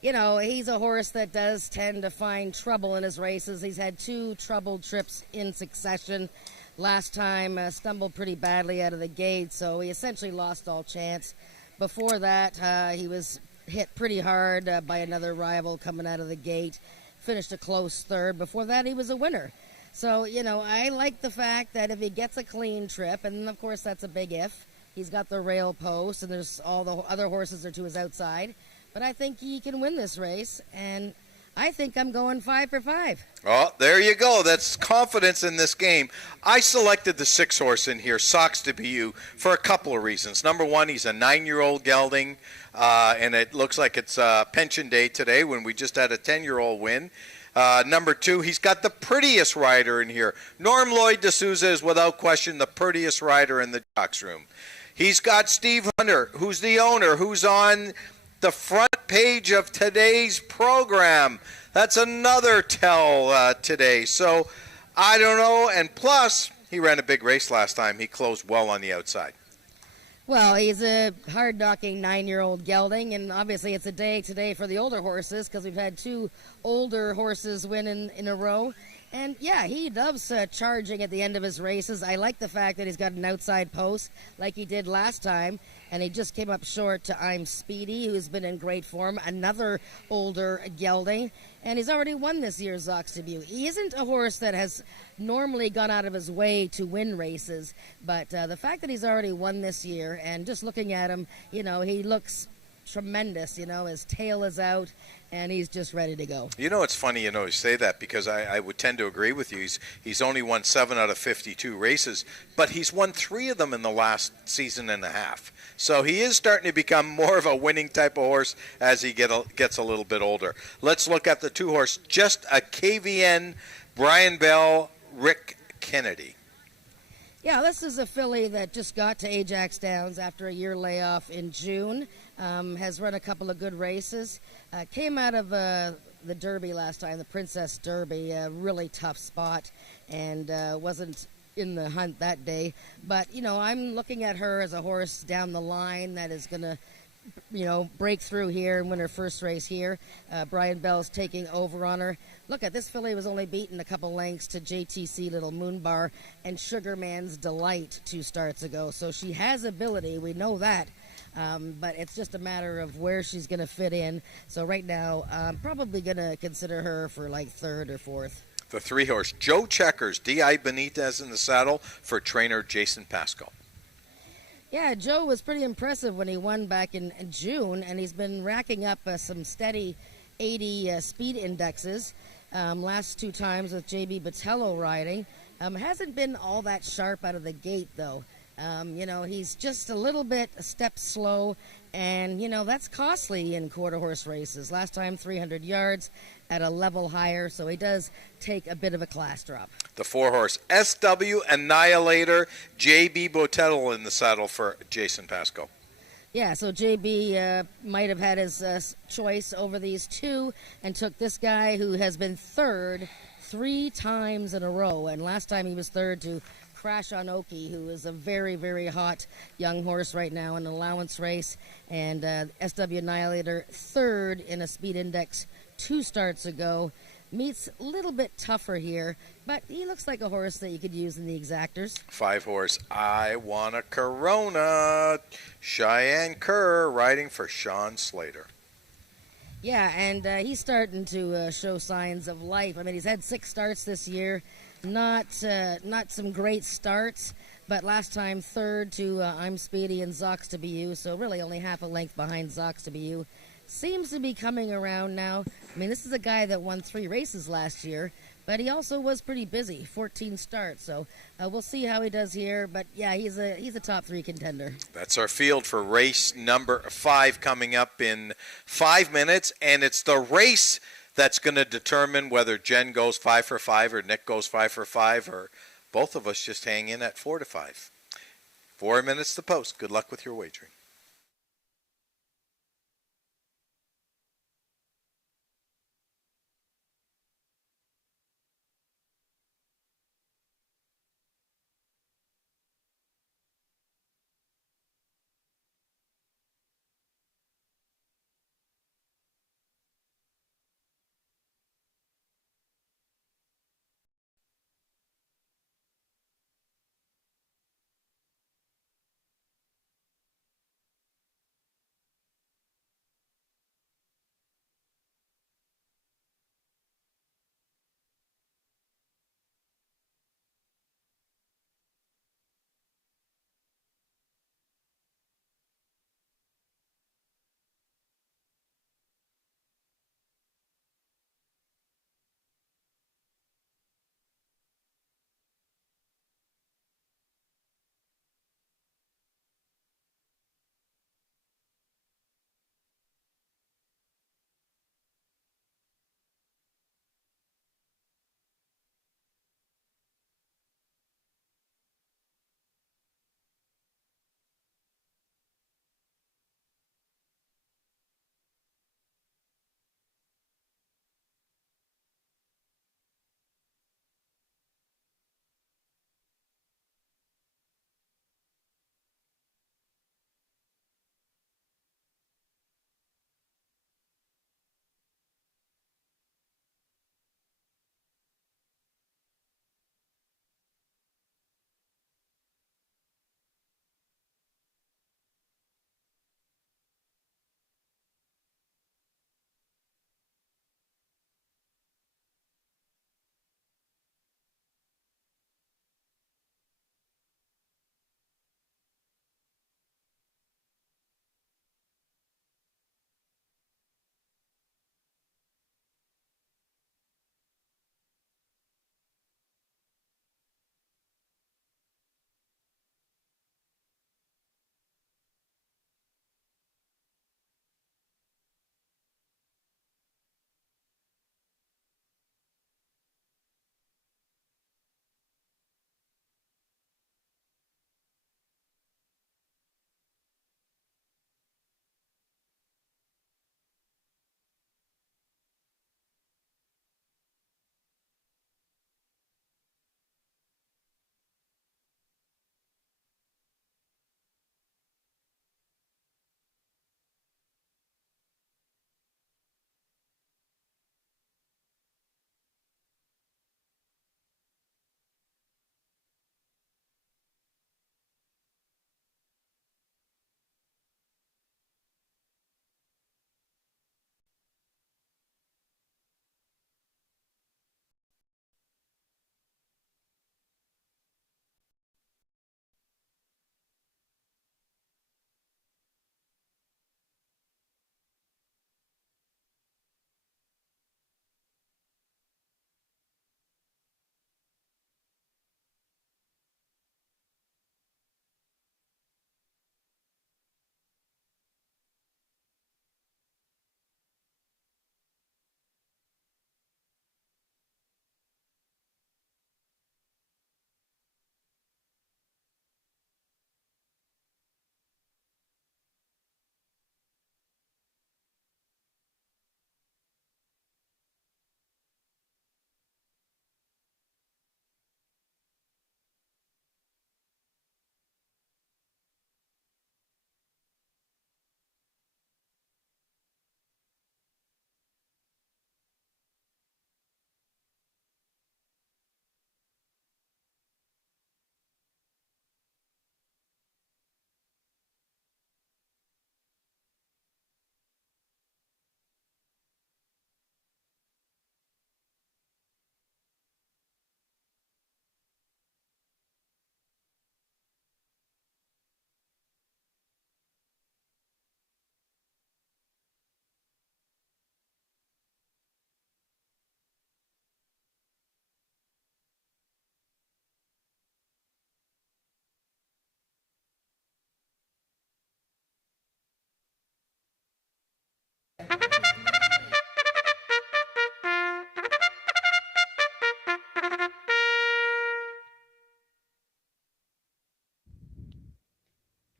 You know, he's a horse that does tend to find trouble in his races. He's had 2 troubled trips in succession. Last time, stumbled pretty badly out of the gate, so he essentially lost all chance. Before that, he was hit pretty hard by another rival coming out of the gate. Finished a close third. Before that, he was a winner. So, you know, I like the fact that if he gets a clean trip, and of course that's a big if, he's got the rail post, and there's all the other horses are to his outside. But I think he can win this race, and I think I'm going 5 for 5. Oh, there you go. That's confidence in this game. I selected the 6 horse in here, Sox to Be You, for a couple of reasons. Number one, he's a 9-year-old gelding, and it looks like it's pension day today when we just had a 10-year-old win. Number 2, he's got the prettiest rider in here. Norm Lloyd D'Souza is without question the prettiest rider in the jocks room. He's got Steve Hunter, who's the owner, who's on the front page of today's program. That's another tell today. So I don't know. And plus, he ran a big race last time. He closed well on the outside. Well, he's a hard-knocking 9-year-old gelding, and obviously it's a day today for the older horses because we've had 2 older horses win in a row. And, yeah, he loves charging at the end of his races. I like the fact that he's got an outside post like he did last time, and he just came up short to I'm Speedy, who's been in great form, another older gelding. And he's already won this year's Zox debut. He isn't a horse that has normally gone out of his way to win races, but the fact that he's already won this year, and just looking at him, you know, he looks tremendous. You know, his tail is out, and he's just ready to go. You know, it's funny, you say that because I would tend to agree with you. He's only won 7 out of 52 races, but he's won 3 of them in the last season and a half. So he is starting to become more of a winning type of horse as he gets a little bit older. Let's look at the 2 horse, just a KVN, Brian Bell, Rick Kennedy. Yeah, this is a filly that just got to Ajax Downs after a year layoff in June. Has run a couple of good races. Came out of the Derby last time, the Princess Derby, a really tough spot, and wasn't in the hunt that day. But, I'm looking at her as a horse down the line that is going to, break through here and win her first race here. Brian Bell's taking over on her. Look at this filly was only beaten a couple lengths to JTC Little Moonbar and Sugarman's Delight 2 starts ago. So she has ability, we know that. But it's just a matter of where she's going to fit in. So right now, I'm probably going to consider her for like 3rd or 4th. The 3 horse, Joe Checkers, D.I. Benitez in the saddle for trainer Jason Pascal. Yeah, Joe was pretty impressive when he won back in June, and he's been racking up some steady 80 speed indexes. Last 2 times with J.B. Botello riding. Hasn't been all that sharp out of the gate, though. He's just a step slow, and, that's costly in quarter horse races. Last time, 300 yards at a level higher, so he does take a bit of a class drop. The 4 horse, SW Annihilator, J.B. Botello in the saddle for Jason Pascal. Yeah, so JB might have had his choice over these 2 and took this guy who has been 3rd 3 times in a row, and last time he was 3rd to Crash on Oki, who is a very, very hot young horse right now in an allowance race, and SW Annihilator 3rd in a speed index 2 starts ago. Meets a little bit tougher here, but he looks like a horse that you could use in the exactors. 5 horse, I Want a Corona, Cheyenne Kerr riding for Sean Slater. Yeah, and he's starting to show signs of life. I mean, he's had 6 starts this year. Not some great starts, but last time 3rd to I'm Speedy and Zox to Be You, so really only half a length behind Zox to Be You. Seems to be coming around now. I mean, this is a guy that won 3 races last year, but he also was pretty busy, 14 starts. So we'll see how he does here. But yeah, he's a top 3 contender. That's our field for race number 5 coming up in 5 minutes, and it's the race that's going to determine whether Jen goes 5 for 5 or Nick goes 5 for 5 or both of us just hang in at 4 to 5. 4 minutes to post. Good luck with your wagering.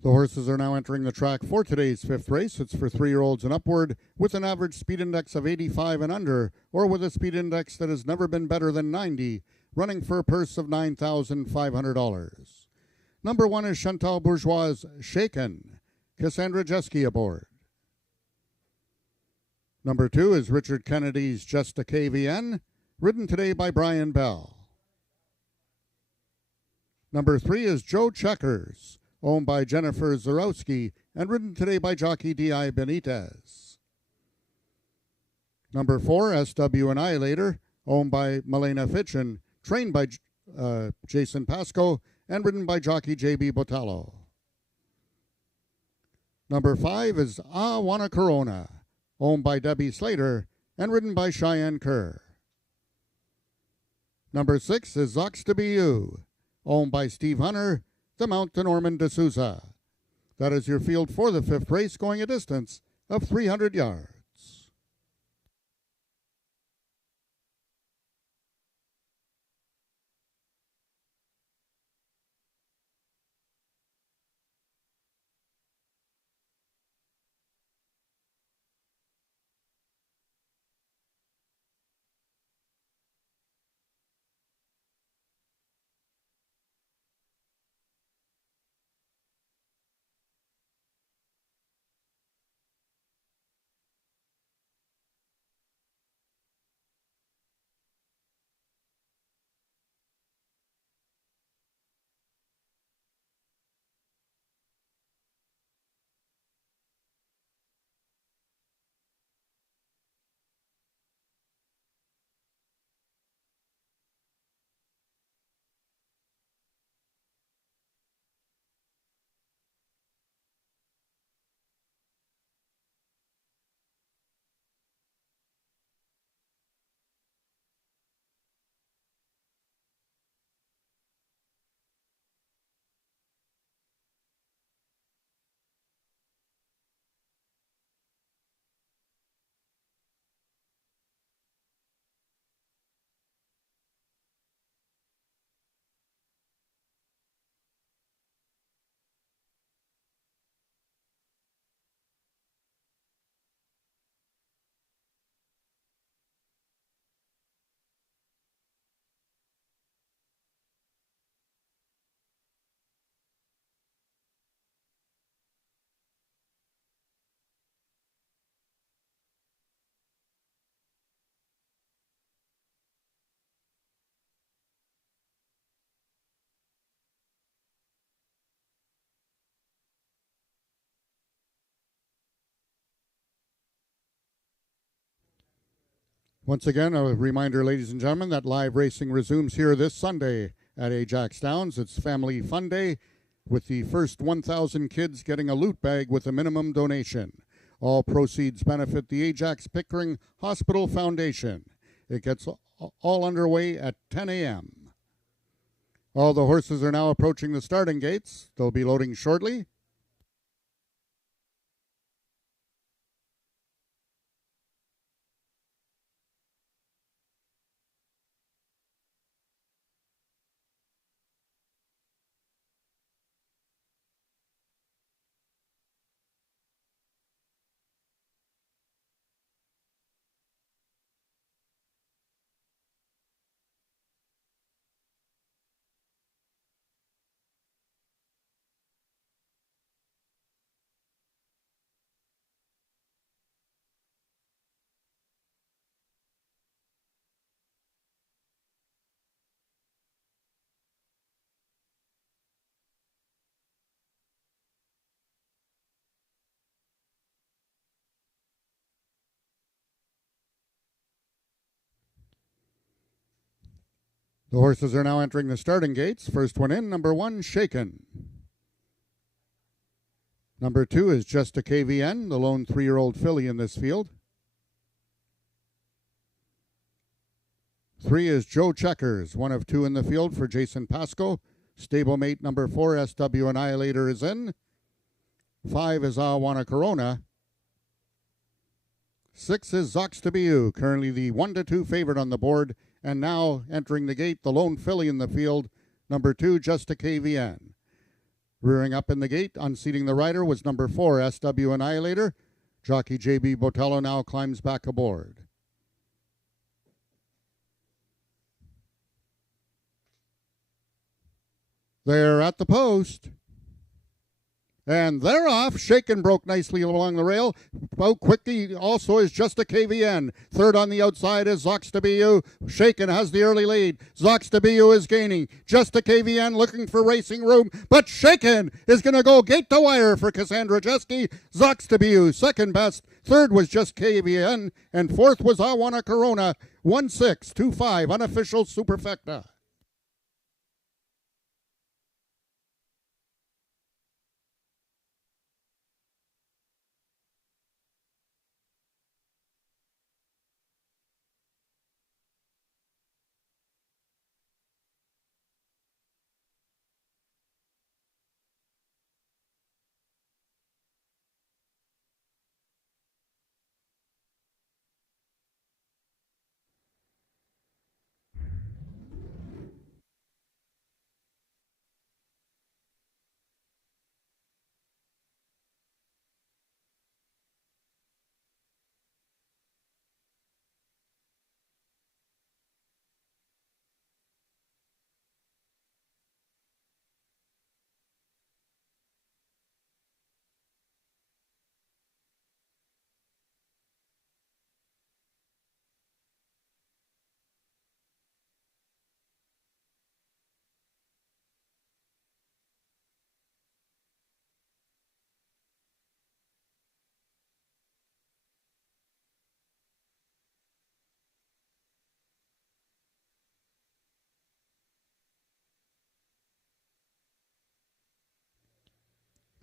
The horses are now entering the track for today's fifth race. It's for 3-year-olds and upward with an average speed index of 85 and under, or with a speed index that has never been better than 90, running for a purse of $9,500. Number 1 is Chantal Bourgeois' Shaken. Cassandra Jeske aboard. Number 2 is Richard Kennedy's Just a KVN, ridden today by Brian Bell. Number 3 is Joe Checkers, owned by Jennifer Zarowski and ridden today by jockey D.I. Benitez. Number 4, SW Annihilator, owned by Milena Fitchin, trained by Jason Pasco and ridden by jockey J.B. Botello. Number 5 is Ah Wanna Corona, owned by Debbie Slater and ridden by Cheyenne Kerr. Number 6 is Zox to Be You, owned by Steve Hunter, the Mount to Norman D'Souza. That is your field for the fifth race, going a distance of 300 yards. Once again, a reminder, ladies and gentlemen, that live racing resumes here this Sunday at Ajax Downs. It's Family Fun Day, with the first 1,000 kids getting a loot bag with a minimum donation. All proceeds benefit the Ajax Pickering Hospital Foundation. It gets all underway at 10 a.m. All the horses are now approaching the starting gates. They'll be loading shortly. The horses are now entering the starting gates. First one in, number 1, Shaken. Number 2 is Just a KVN, the lone 3-year-old filly in this field. 3 is Joe Checkers, one of 2 in the field for Jason Pasco. Stablemate number 4, SW Annihilator, is in. 5 is Ah Wanna Corona. 6 is Zox to Be You, currently the 1-2 favorite on the board. And now entering the gate, the lone filly in the field, number 2, Just a KVN. Rearing up in the gate, unseating the rider, was number 4, SW Annihilator. Jockey JB Botello now climbs back aboard. They're at the post. And they're off. Shaken broke nicely along the rail. Out quickly also is Just a KVN. Third on the outside is Zox Tabiu. Shaken has the early lead. Zox Tabiu is gaining. Just a KVN looking for racing room. But Shaken is going to go gate to wire for Cassandra Jeske. Zox Tabiu second best. Third was Just KVN. And fourth was Awana Corona. 1-6-2-5 unofficial superfecta.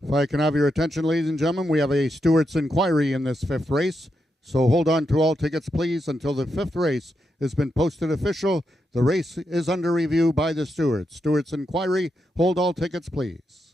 If I can have your attention, ladies and gentlemen, we have a Stewart's inquiry in this fifth race. So hold on to all tickets, please, until the fifth race has been posted official. The race is under review by the Stewarts. Stewart's inquiry, hold all tickets, please.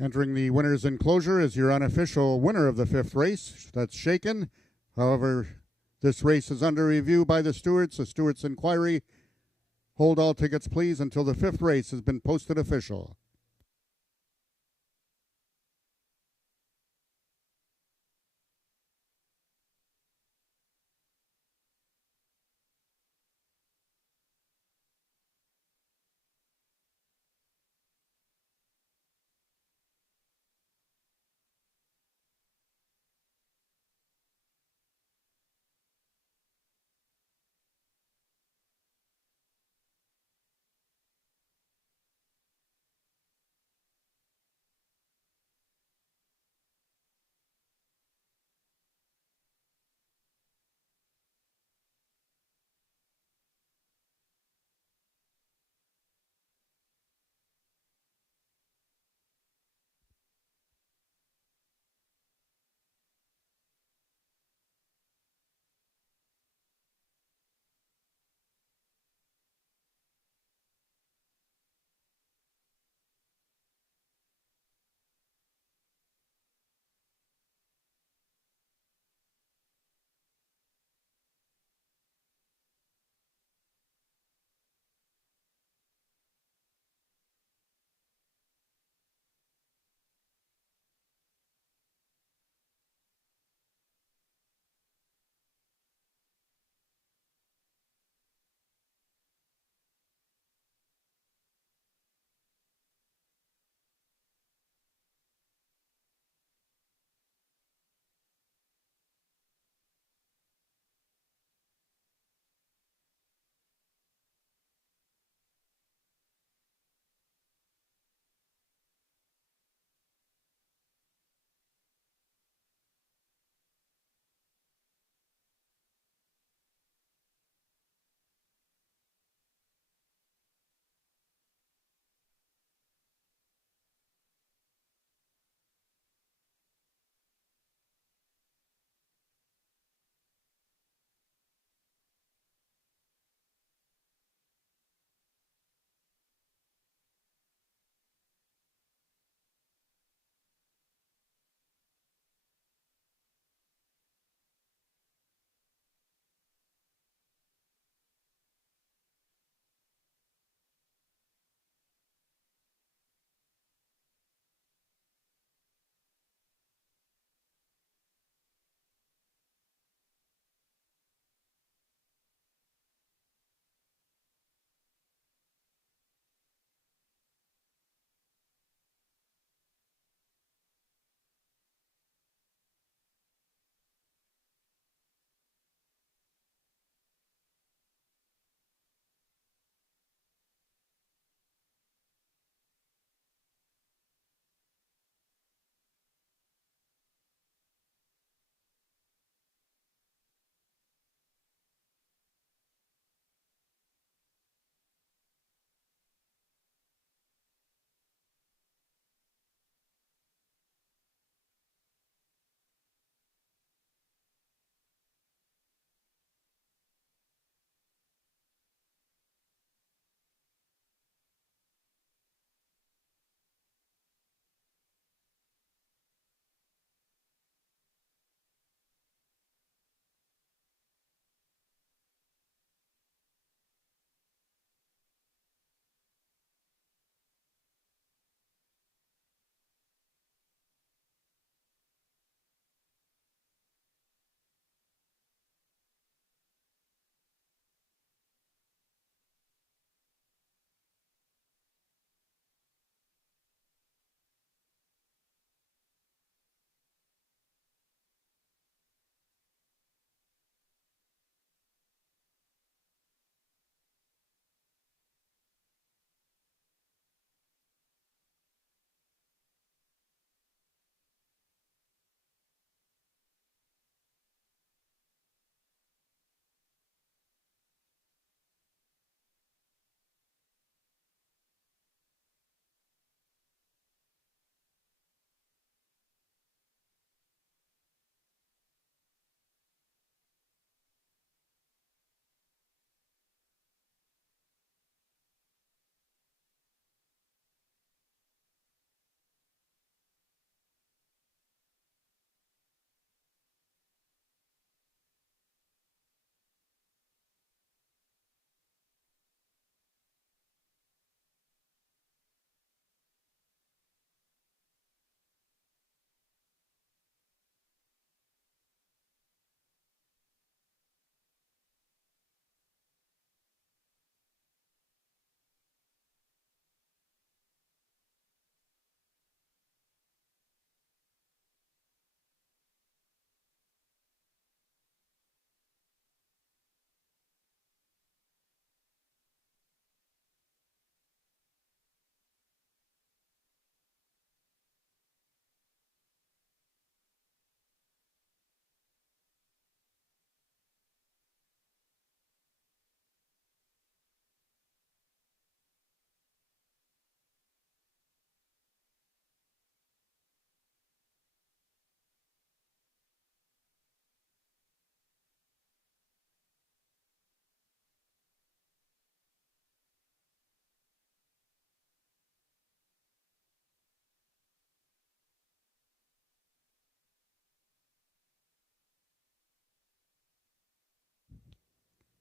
Entering the winner's enclosure is your unofficial winner of the fifth race. That's Shaken. However, this race is under review by the Stewarts. The Stewarts' inquiry. Hold all tickets, please, until the fifth race has been posted official.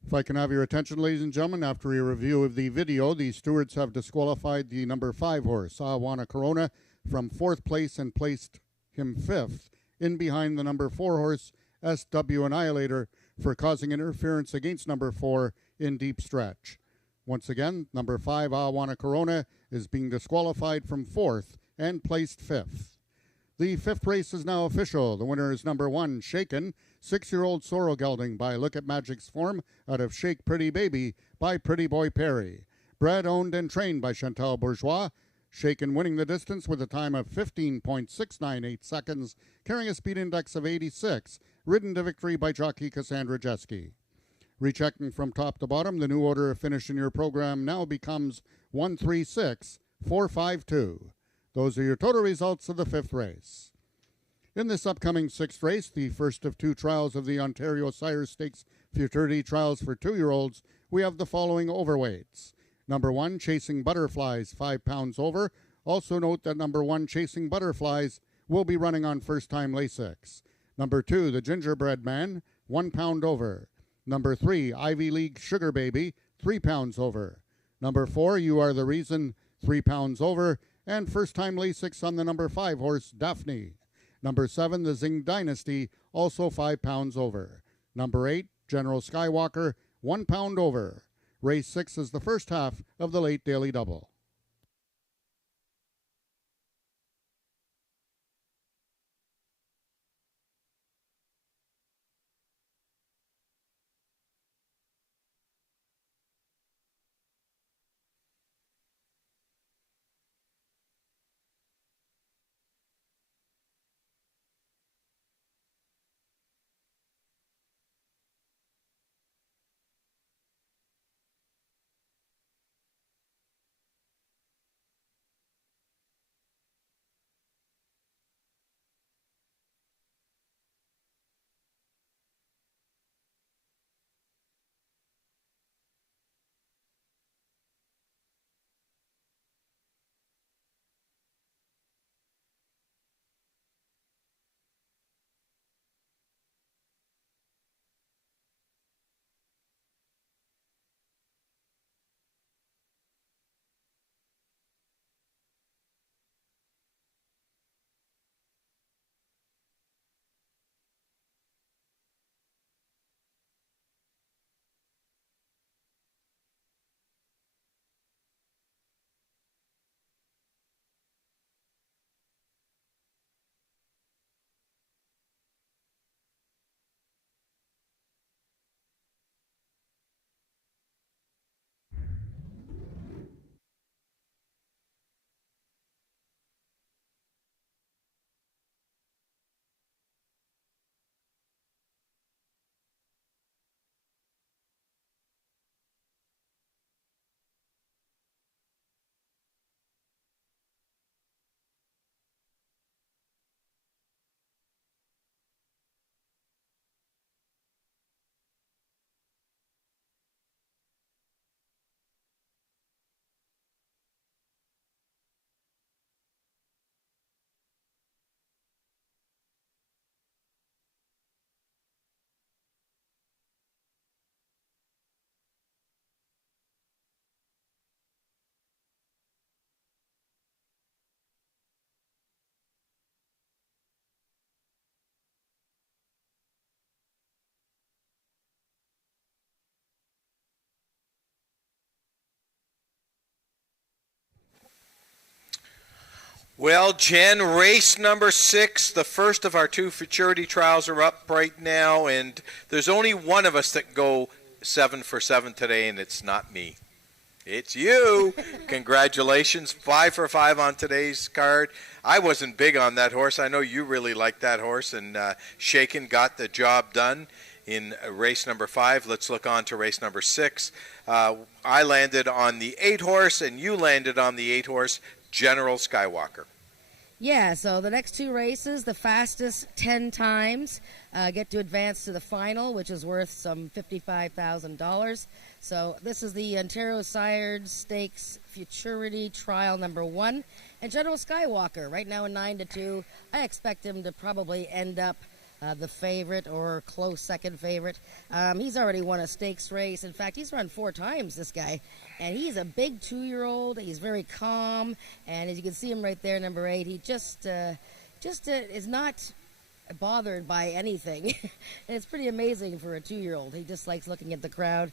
If I can have your attention, ladies and gentlemen, after a review of the video, the stewards have disqualified the number 5 horse, Awana Corona, from 4th place and placed him 5th, in behind the number 4 horse, SW Annihilator, for causing interference against number 4 in deep stretch. Once again, number 5, Awana Corona, is being disqualified from 4th and placed 5th. The 5th race is now official. The winner is number 1, Shaken, 6-year-old sorrel gelding by Look at Magic's Form out of Shake Pretty Baby by Pretty Boy Perry. Bred, owned, and trained by Chantal Bourgeois. Shaken winning the distance with a time of 15.698 seconds, carrying a speed index of 86, ridden to victory by jockey Cassandra Jeske. Rechecking from top to bottom, the new order of finish in your program now becomes 136-452. Those are your total results of the 5th race. In this upcoming 6th race, the first of 2 trials of the Ontario Sire Stakes Futurity Trials for 2-year-olds, we have the following overweights. Number 1, Chasing Butterflies, 5 pounds over. Also note that number 1, Chasing Butterflies, will be running on first-time Lasix. Number 2, The Gingerbread Man, 1 pound over. Number 3, Ivy League Sugar Baby, 3 pounds over. Number 4, You Are the Reason, 3 pounds over. And first-time Lasix on the number 5 horse, Daphne. Number 7, The Zing Dynasty, also 5 pounds over. Number 8, General Skywalker, 1 pound over. Race 6 is the first half of the late daily double. Well, Jen, race number 6, the first of our 2 futurity trials are up right now, and there's only one of us that can go 7 for 7 today, and it's not me. It's you. Congratulations. 5 for 5 on today's card. I wasn't big on that horse. I know you really like that horse, and Shaken got the job done in race number 5. Let's look on to race number 6. I landed on the 8 horse, and you landed on the 8 horse, General Skywalker. Yeah, so the next 2 races, the fastest 10 times get to advance to the final, which is worth some $55,000. So this is the Ontario Sire Stakes Futurity Trial number 1. And General Skywalker, right now in 9-2, I expect him to probably end up the favorite or close second favorite. He's already won a stakes race. In fact, he's run 4 times, this guy. And he's a big 2-year-old. He's very calm. And as you can see him right there, number 8, he just is not bothered by anything. And it's pretty amazing for a 2-year-old. He just likes looking at the crowd.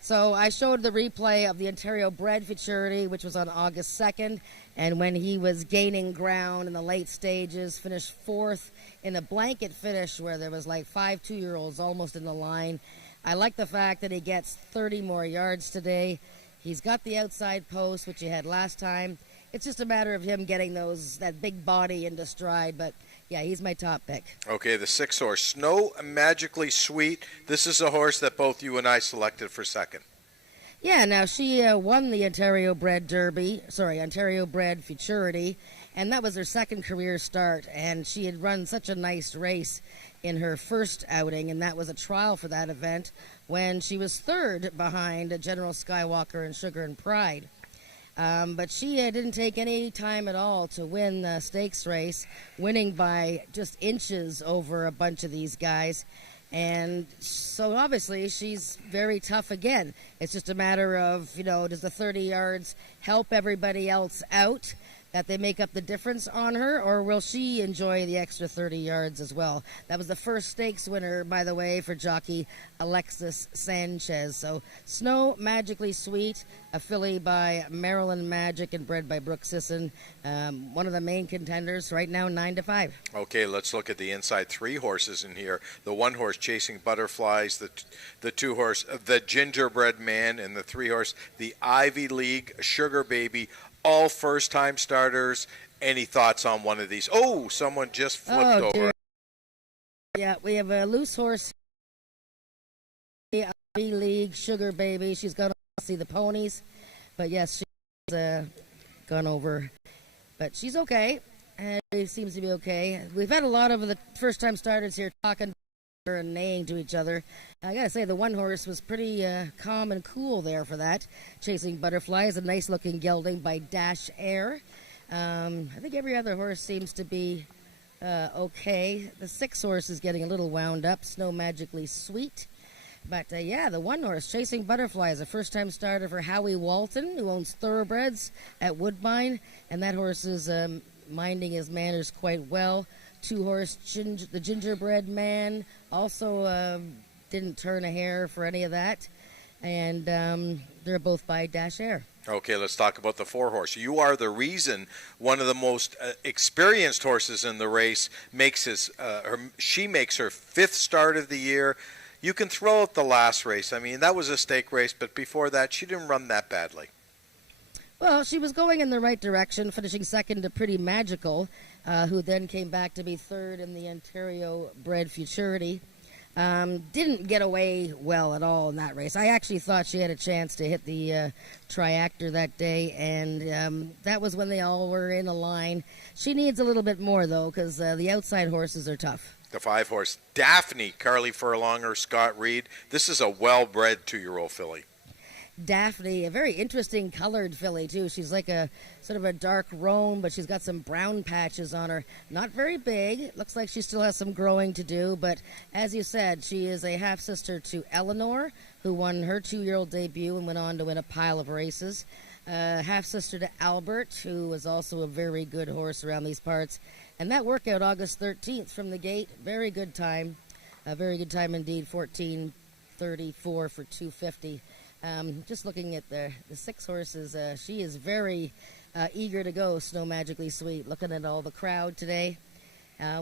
So I showed the replay of the Ontario Bred Futurity, which was on August 2nd, and when he was gaining ground in the late stages, finished 4th in a blanket finish where there was like 5 2-year-olds almost in the line. I like the fact that he gets 30 more yards today. He's got the outside post, which he had last time. It's just a matter of him getting that big body into stride, but yeah, he's my top pick. Okay, the 6 horse, Snow Magically Sweet. This is a horse that both you and I selected for second. Yeah, now she won the Ontario Bred Futurity, and that was her second career start, and she had run such a nice race in her first outing, and that was a trial for that event when she was 3rd behind General Skywalker and Sugar and Pride. But she didn't take any time at all to win the stakes race, winning by just inches over a bunch of these guys. And so obviously she's very tough again. It's just a matter of, does the 30 yards help everybody else out, that they make up the difference on her, or will she enjoy the extra 30 yards as well? That was the first stakes winner, by the way, for jockey Alexis Sanchez. So Snow Magically Sweet, a filly by Maryland Magic and bred by Brooke Sisson. One of the main contenders right now, 9-5. Okay, let's look at the inside 3 horses in here. The 1 horse, Chasing Butterflies, the 2 horse, the Gingerbread Man, and the 3 horse, the Ivy League Sugar Baby. All first-time starters. Any thoughts on one of these? Oh, someone just flipped over. Dear. Yeah, we have a loose horse, Ivy League Sugar Baby. She's going to see the ponies, but yes, she's gone over. But she's okay, and it seems to be okay. We've had a lot of the first-time starters here talking and neighing to each other. I gotta say, the 1 horse was pretty calm and cool there for that. Chasing Butterflies, a nice looking gelding by Dash Air. I think every other horse seems to be okay. The 6 horse is getting a little wound up, Snow Magically Sweet. But yeah, the 1 horse, Chasing Butterflies, a first time starter for Howie Walton, who owns Thoroughbreds at Woodbine, and that horse is minding his manners quite well. 2 horse, the Gingerbread Man, also didn't turn a hair for any of that. And they're both by Dash Air. Okay, let's talk about the 4 horse. You are the reason one of the most experienced horses in the race makes she makes her 5th start of the year. You can throw out the last race. I mean, that was a stake race, but before that, she didn't run that badly. Well, she was going in the right direction, finishing second to Pretty Magical, who then came back to be 3rd in the Ontario Bred Futurity. Didn't get away well at all in that race. I actually thought she had a chance to hit the triactor that day, and that was when they all were in a line. She needs a little bit more, though, because the outside horses are tough. The 5 horse, Daphne, Carly Furlonger, Scott Reed. This is a well-bred 2-year-old filly. Daphne, a very interesting colored filly, too. She's like a sort of a dark roan, but she's got some brown patches on her. Not very big. Looks like she still has some growing to do, but as you said, she is a half-sister to Eleanor, who won her 2-year-old debut and went on to win a pile of races. Half-sister to Albert, who was also a very good horse around these parts. And that workout, August 13th from the gate, very good time. A very good time indeed, 14:34 for 250. Just looking at the 6 horses, she is very eager to go, Snow Magically Sweet. Looking at all the crowd today.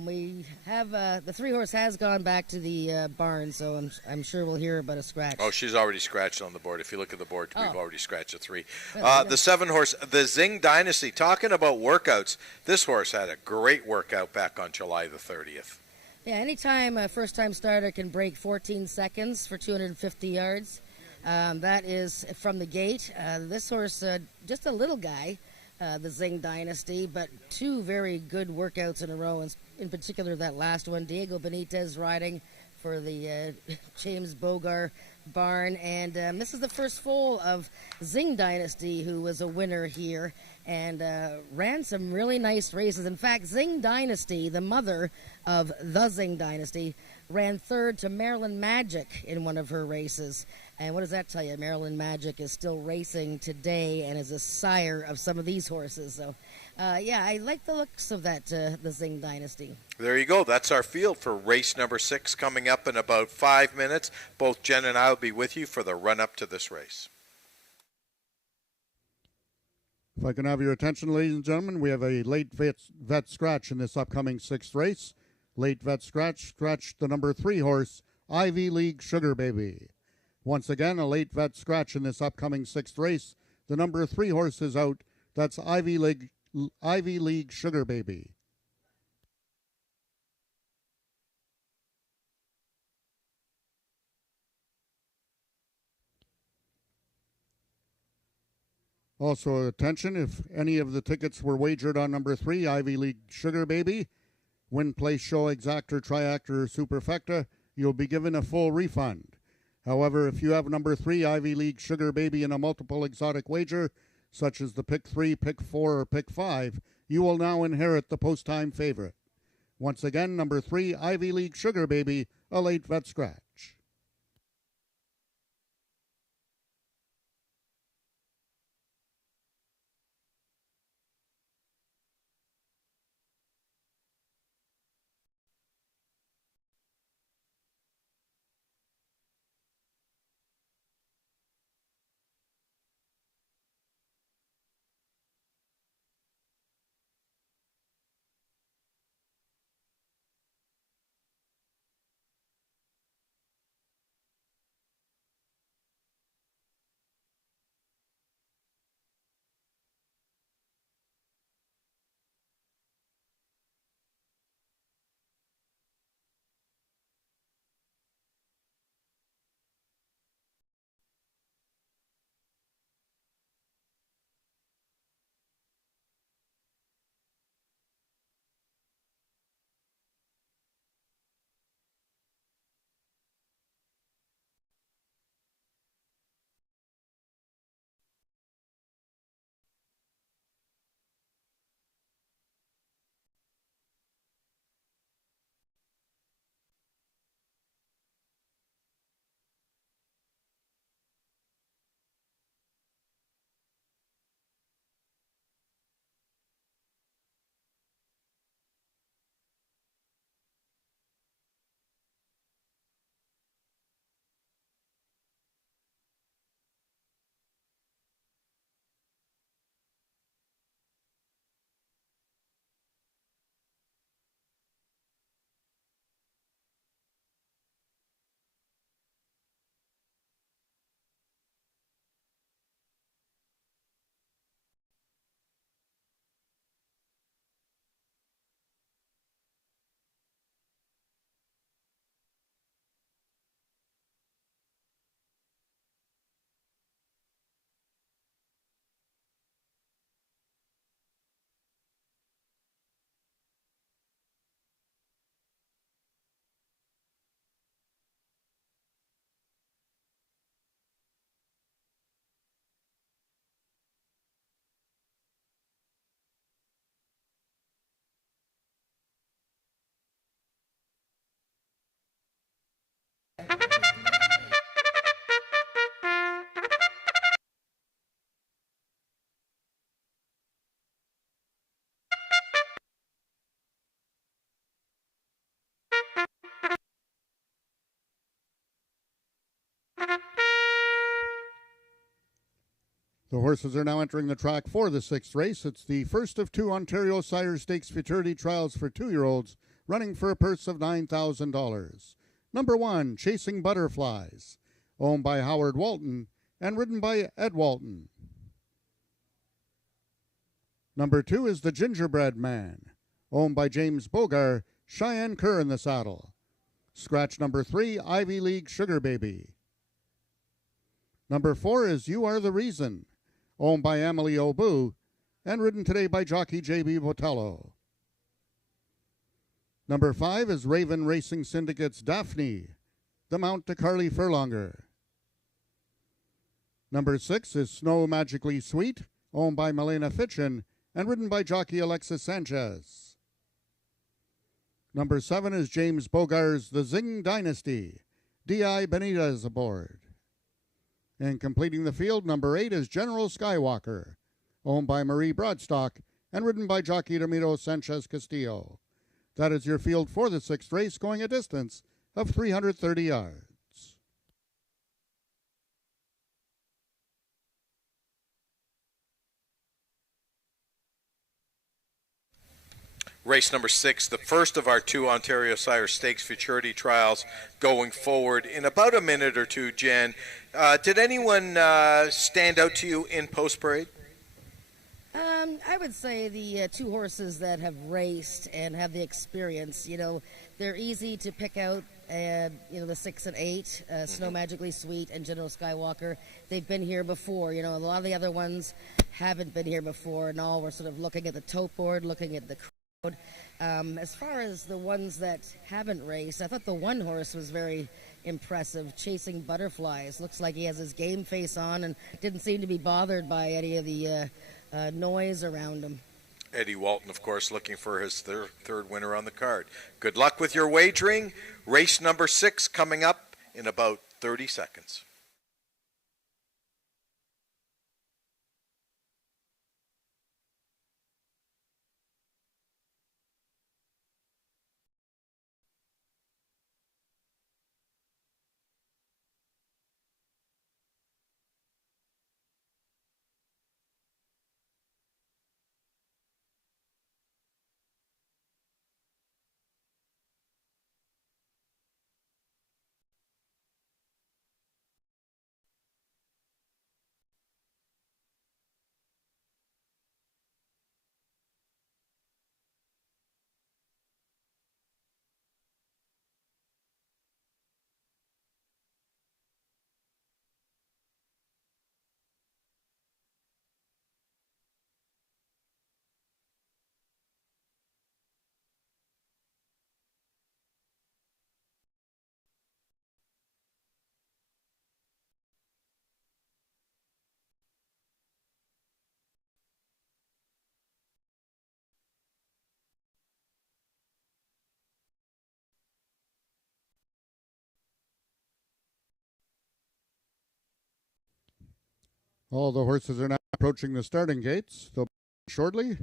We have the 3 horse has gone back to the barn, so I'm sure we'll hear about a scratch. Oh, she's already scratched on the board. If you look at the board, we've already scratched a 3. The 7 horse, the Zing Dynasty. Talking about workouts, this horse had a great workout back on July the 30th. Yeah, anytime a first-time starter can break 14 seconds for 250 yards, that is from the gate. This horse, just a little guy, the Zing Dynasty, but 2 very good workouts in a row, in particular that last one. Diego Benitez riding for the James Bogar barn. And this is the first foal of Zing Dynasty, who was a winner here and ran some really nice races. In fact, Zing Dynasty, the mother of the Zing Dynasty, ran third to Maryland Magic in one of her races. And what does that tell you? Maryland Magic is still racing today and is a sire of some of these horses. So, yeah, I like the looks of that, the Zing Dynasty. There you go. That's our field for race number 6 coming up in about 5 minutes. Both Jen and I will be with you for the run-up to this race. If I can have your attention, ladies and gentlemen, we have a late vet scratch in this upcoming 6th race. Late vet scratch the number 3 horse, Ivy League Sugar Baby. Once again, a late vet scratch in this upcoming 6th race. The number 3 horse is out. That's Ivy League Sugar Baby. Also, attention, if any of the tickets were wagered on number 3, Ivy League Sugar Baby, win, place, show, exactor, triactor, or superfecta, you'll be given a full refund. However, if you have number 3, Ivy League Sugar Baby, in a multiple exotic wager, such as the pick 3, pick 4, or pick 5, you will now inherit the post-time favorite. Once again, number 3, Ivy League Sugar Baby, a late vet scratch. The horses are now entering the track for the 6th race. It's the first of 2 Ontario Sire Stakes futurity trials for 2-year-olds, running for a purse of $9,000. Number 1, Chasing Butterflies, owned by Howard Walton and ridden by Ed Walton. Number 2 is The Gingerbread Man, owned by James Bogar, Cheyenne Kerr in the saddle. Scratch number 3, Ivy League Sugar Baby. Number 4 is You Are the Reason, owned by Emily Obu and ridden today by jockey J.B. Botello. Number 5 is Raven Racing Syndicate's Daphne, the mount to Carly Furlonger. Number 6 is Snow Magically Sweet, owned by Milena Fitchin and ridden by jockey Alexis Sanchez. Number 7 is James Bogar's The Zing Dynasty. D.I. Benitez aboard. And completing the field, number 8 is General Skywalker, owned by Marie Broadstock and ridden by jockey Ramiro Sanchez Castillo. That is your field for the 6th race, going a distance of 330 yards. Race number 6, the first of our 2 Ontario Sire Stakes Futurity trials going forward in about a minute or two, Jen. Did anyone stand out to you in post-parade? I would say the 2 horses that have raced and have the experience, they're easy to pick out. The 6 and 8, Snow Magically Sweet and General Skywalker, they've been here before. A lot of the other ones haven't been here before, and all we're sort of looking at the tote board, looking at the crowd. As far as the ones that haven't raced, I thought the 1 horse was very impressive, Chasing Butterflies. Looks like he has his game face on and didn't seem to be bothered by any of the noise around him. Eddie Walton, of course, looking for his third winner on the card. Good luck with your wagering. Race number 6 coming up in about 30 seconds. All the horses are now approaching the starting gates. They'll be shortly.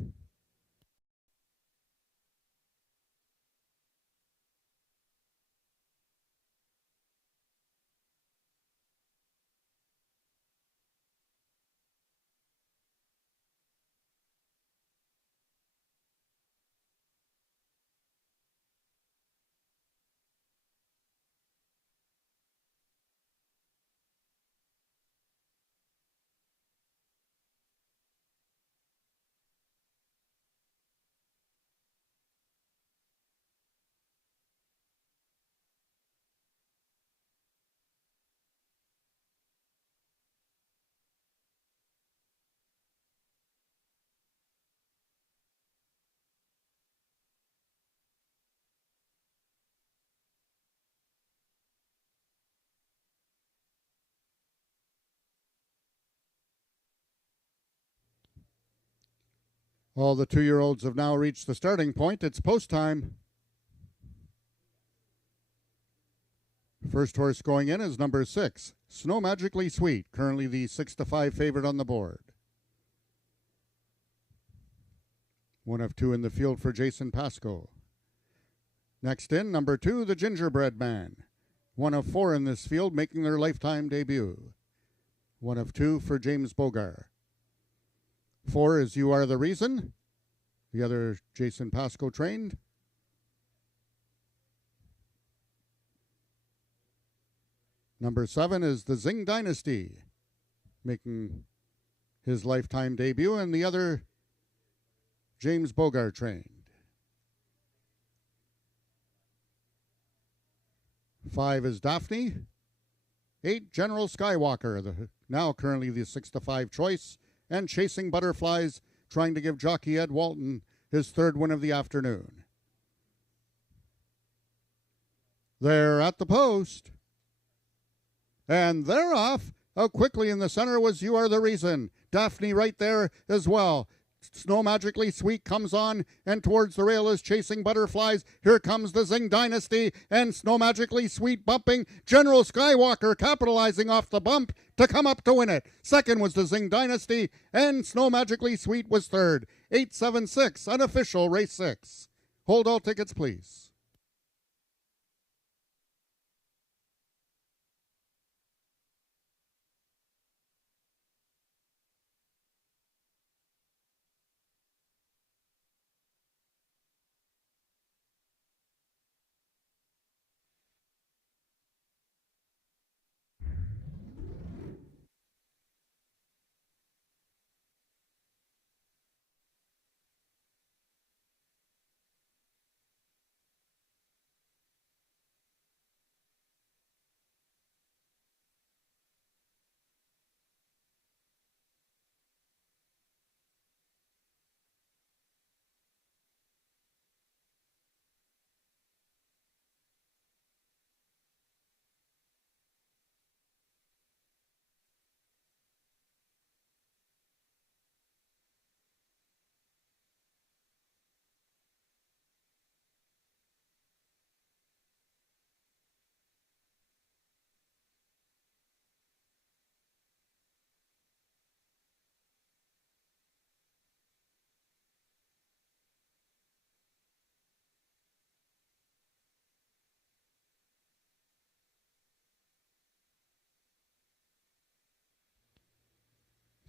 All the 2-year-olds have now reached the starting point. It's post time. First horse going in is number 6, Snow Magically Sweet, currently the 6-5 favorite on the board. 1 of 2 in the field for Jason Pascoe. Next in, number 2, the Gingerbread Man. 1 of 4 in this field, making their lifetime debut. 1 of 2 for James Bogar. 4 is You Are the Reason, the other Jason Pascoe trained. Number 7 is the Zing Dynasty, making his lifetime debut, and the other James Bogar trained. 5 is Daphne. 8, General Skywalker, now currently the 6-5 choice, and Chasing Butterflies, trying to give jockey Ed Walton his 3rd win of the afternoon. They're at the post. And they're off. Quickly in the center was You Are the Reason. Daphne right there as well. Snow Magically Sweet comes on, and towards the rail is Chasing Butterflies. Here comes the Zing Dynasty, and Snow Magically Sweet bumping. General Skywalker capitalizing off the bump to come up to win it. Second was the Zing Dynasty, and Snow Magically Sweet was third. 876, unofficial race 6. Hold all tickets, please.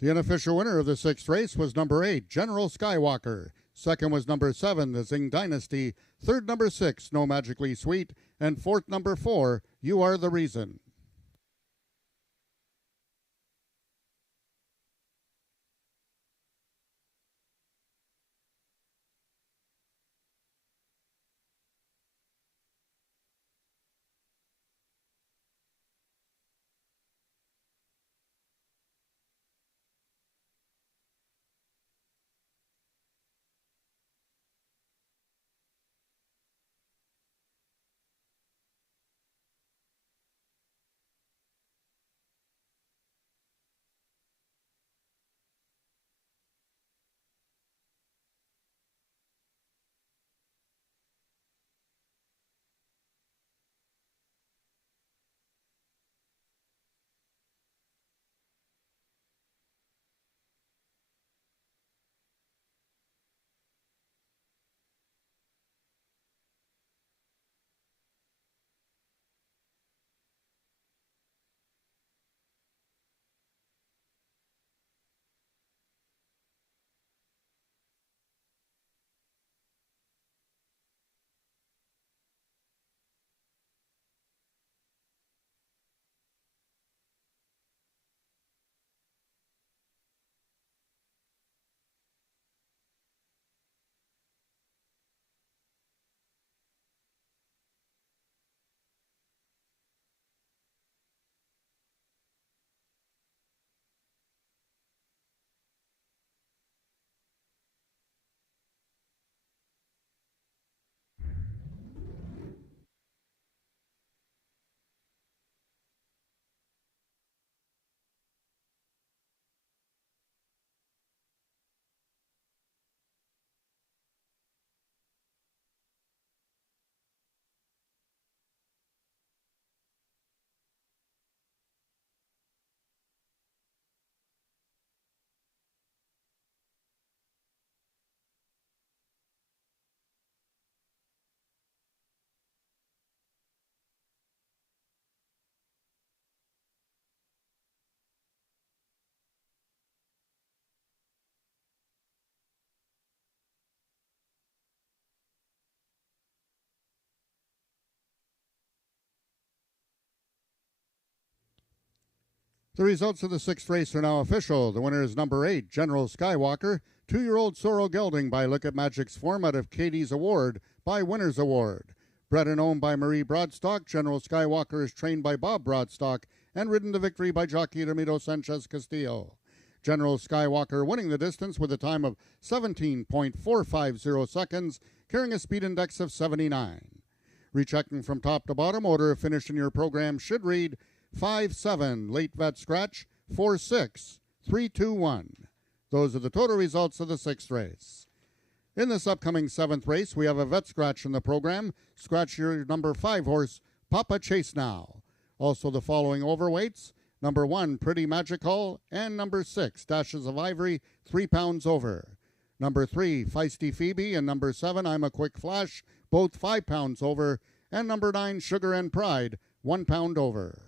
The unofficial winner of the 6th race was number 8, General Skywalker. Second was number 7, the Zing Dynasty. Third, number 6, Snow Magically Sweet. And fourth, number 4, You Are the Reason. The results of the 6th race are now official. The winner is number 8, General Skywalker. 2-year-old Sorrel Gelding by Look at Magic's format of Katie's Award by Winner's Award. Bred and owned by Marie Broadstock, General Skywalker is trained by Bob Broadstock and ridden to victory by jockey Ramiro Sanchez Castillo. General Skywalker winning the distance with a time of 17.450 seconds, carrying a speed index of 79. Rechecking from top to bottom, order of finish in your program should read 5-7. Late vet scratch 4-6. 3-2-1. Those are the total results of the 6th race. In this upcoming 7th race, we have a vet scratch in the program. Scratch your number 5 horse, Papa Chase Now. Also the following overweights: number 1, Pretty Magical, and number 6, Dashes of Ivory, 3 pounds over. Number 3, Feisty Phoebe, and number 7, I'm a Quick Flash, both 5 pounds over. And number 9, Sugar and Pride, 1 pound over.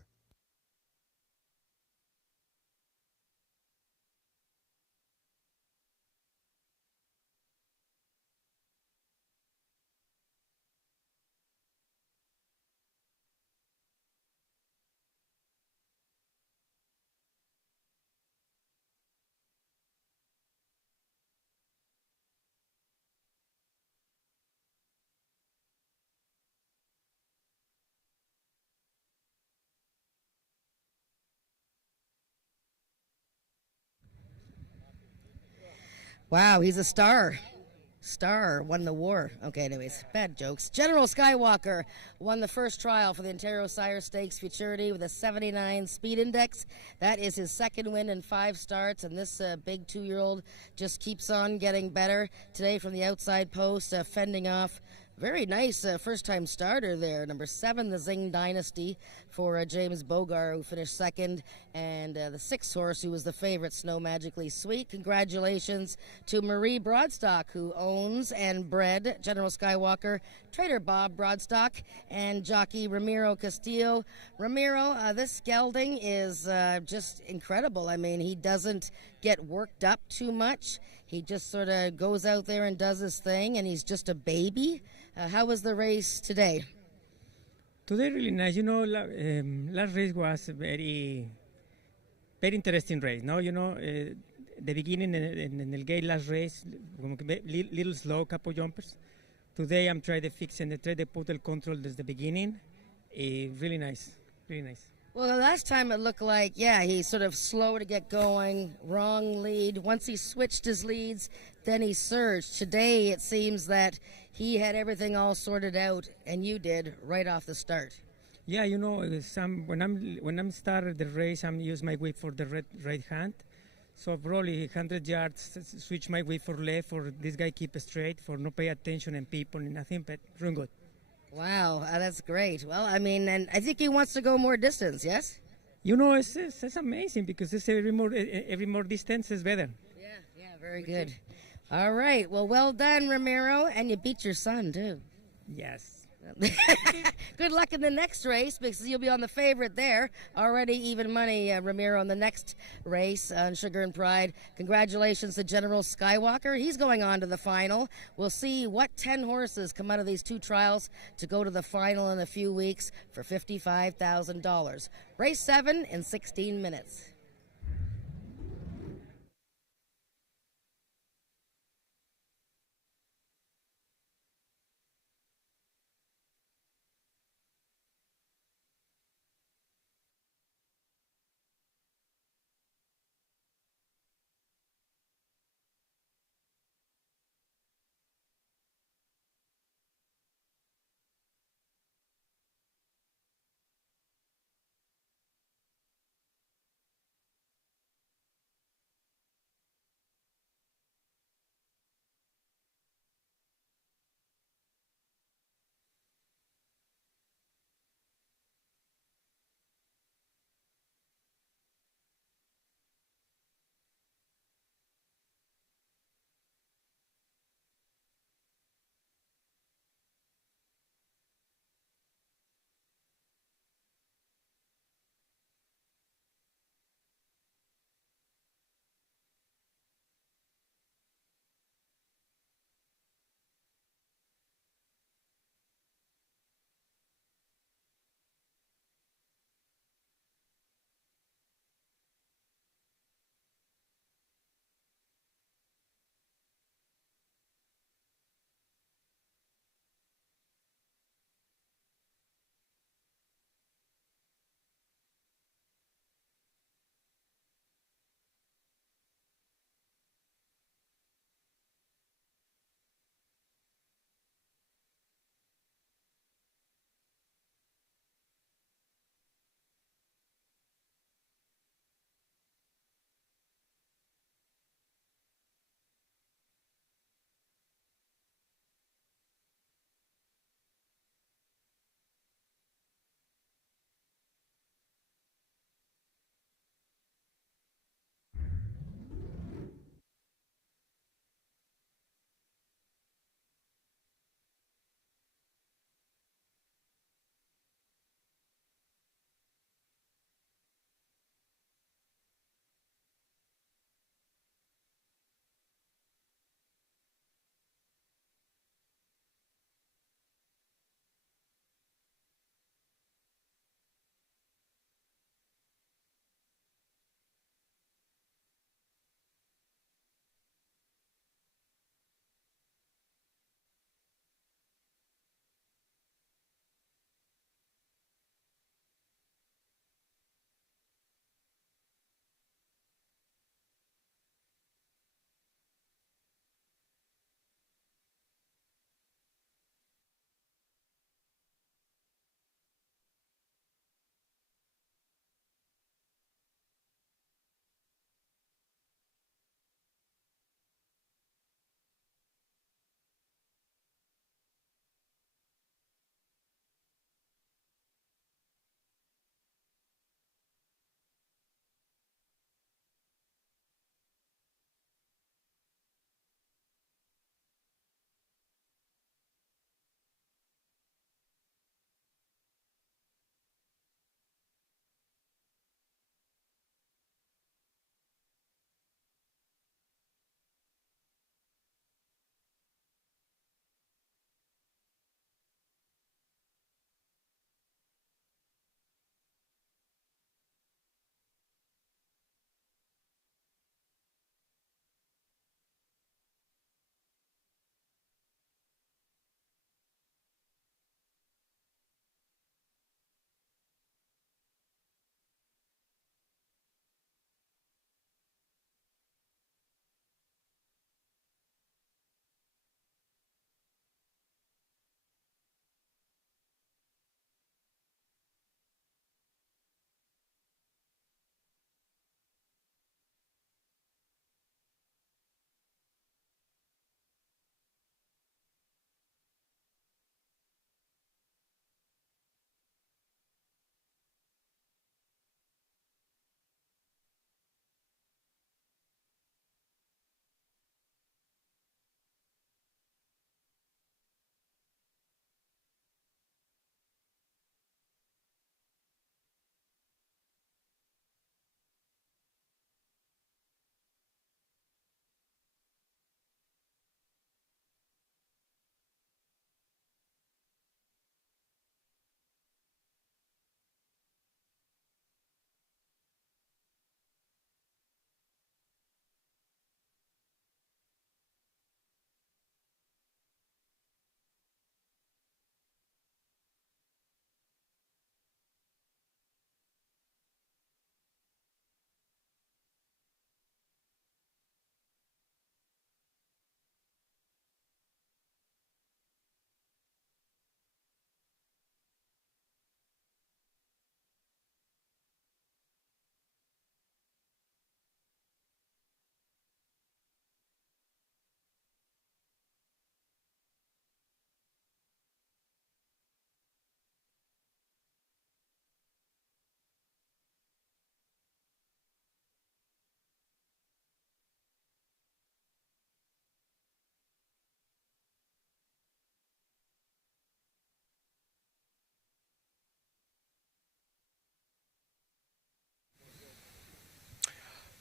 Wow, he's a star. Star won the war. Okay, anyways, bad jokes. General Skywalker won the first trial for the Ontario Sire Stakes Futurity with a 79 speed index. That is his second win in 5 starts, and this big 2-year-old just keeps on getting better. Today from the outside post, fending off very nice first-time starter there. Number 7, the Zing Dynasty for James Bogar, who finished second. And the 6th horse, who was the favorite, Snow Magically Sweet. Congratulations to Marie Broadstock, who owns and bred General Skywalker, trader Bob Broadstock, and jockey Ramiro Castillo. Ramiro, this gelding is just incredible. I mean, he doesn't get worked up too much. He just sort of goes out there and does his thing, and he's just a baby. How was the race today? Today really nice. You know, last race was a very interesting race. No, you know, the beginning in the gate last race, little slow, couple jumpers. Today I'm trying to fix and try to put the control since the beginning. Really nice, really nice. Well, the last time it looked like, yeah, he's sort of slow to get going, wrong lead. Once he switched his leads, then he surged. Today it seems that he had everything all sorted out, and you did right off the start. Yeah, you know, when I'm started the race, I'm use my whip for the right hand. So probably 100 yards, switch my whip for left, for this guy keep straight, for no pay attention and people and nothing, but run good. Wow, that's great. Well, I mean, and I think he wants to go more distance, yes? You know, it's amazing because it's every more distance is better. Yeah, very good. All right, well done, Ramiro, and you beat your son, too. Yes. Good luck in the next race, because you'll be on the favorite there. Already even money, Ramiro, in the next race on Sugar and Pride. Congratulations to General Skywalker. He's going on to the final. We'll see what 10 horses come out of these 2 trials to go to the final in a few weeks for $55,000. Race 7 in 16 minutes.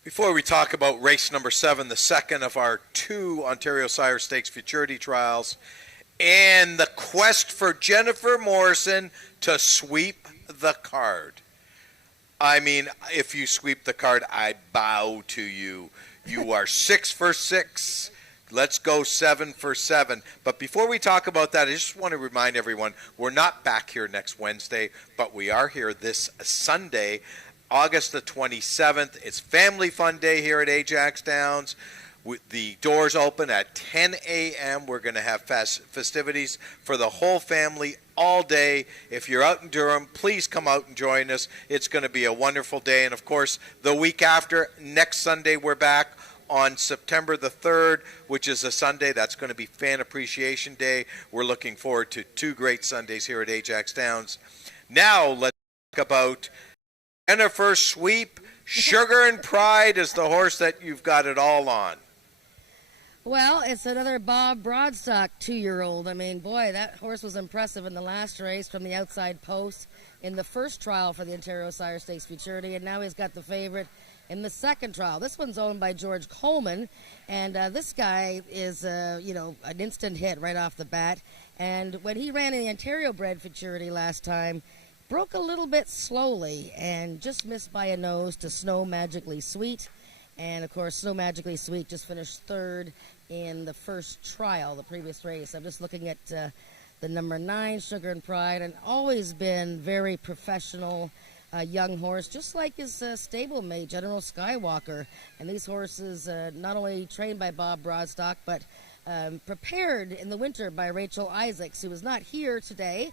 Before we talk about race number 7, the second of our 2 Ontario Sire Stakes Futurity Trials, and the quest for Jennifer Morrison to sweep the card. I mean, if you sweep the card, I bow to you. You are 6 for 6. Let's go 7 for 7. But before we talk about that, I just want to remind everyone, we're not back here next Wednesday, but we are here this Sunday, August the 27th. It's Family Fun Day here at Ajax Downs. The doors open at 10 a.m. We're going to have festivities for the whole family all day. If you're out in Durham, please come out and join us. It's going to be a wonderful day. And, of course, the week after, next Sunday, we're back on September the 3rd, which is a Sunday. That's going to be Fan Appreciation Day. We're looking forward to 2 great Sundays here at Ajax Downs. Now, let's talk about Jennifer Sweep. Sugar and Pride is the horse that you've got it all on. Well, it's another Bob Broadstock 2-year-old. I mean, boy, that horse was impressive in the last race from the outside post in the first trial for the Ontario Sire Stakes Futurity, and now he's got the favorite in the second trial. This one's owned by George Coleman, and this guy is, an instant hit right off the bat. And when he ran in the Ontario bred Futurity last time, broke a little bit slowly and just missed by a nose to Snow Magically Sweet. And, of course, Snow Magically Sweet just finished 3rd in the first trial, the previous race. I'm just looking at the number 9, Sugar and Pride, and always been very professional young horse, just like his stablemate, General Skywalker. And these horses not only trained by Bob Broadstock, but prepared in the winter by Rachel Isaacs, who is not here today.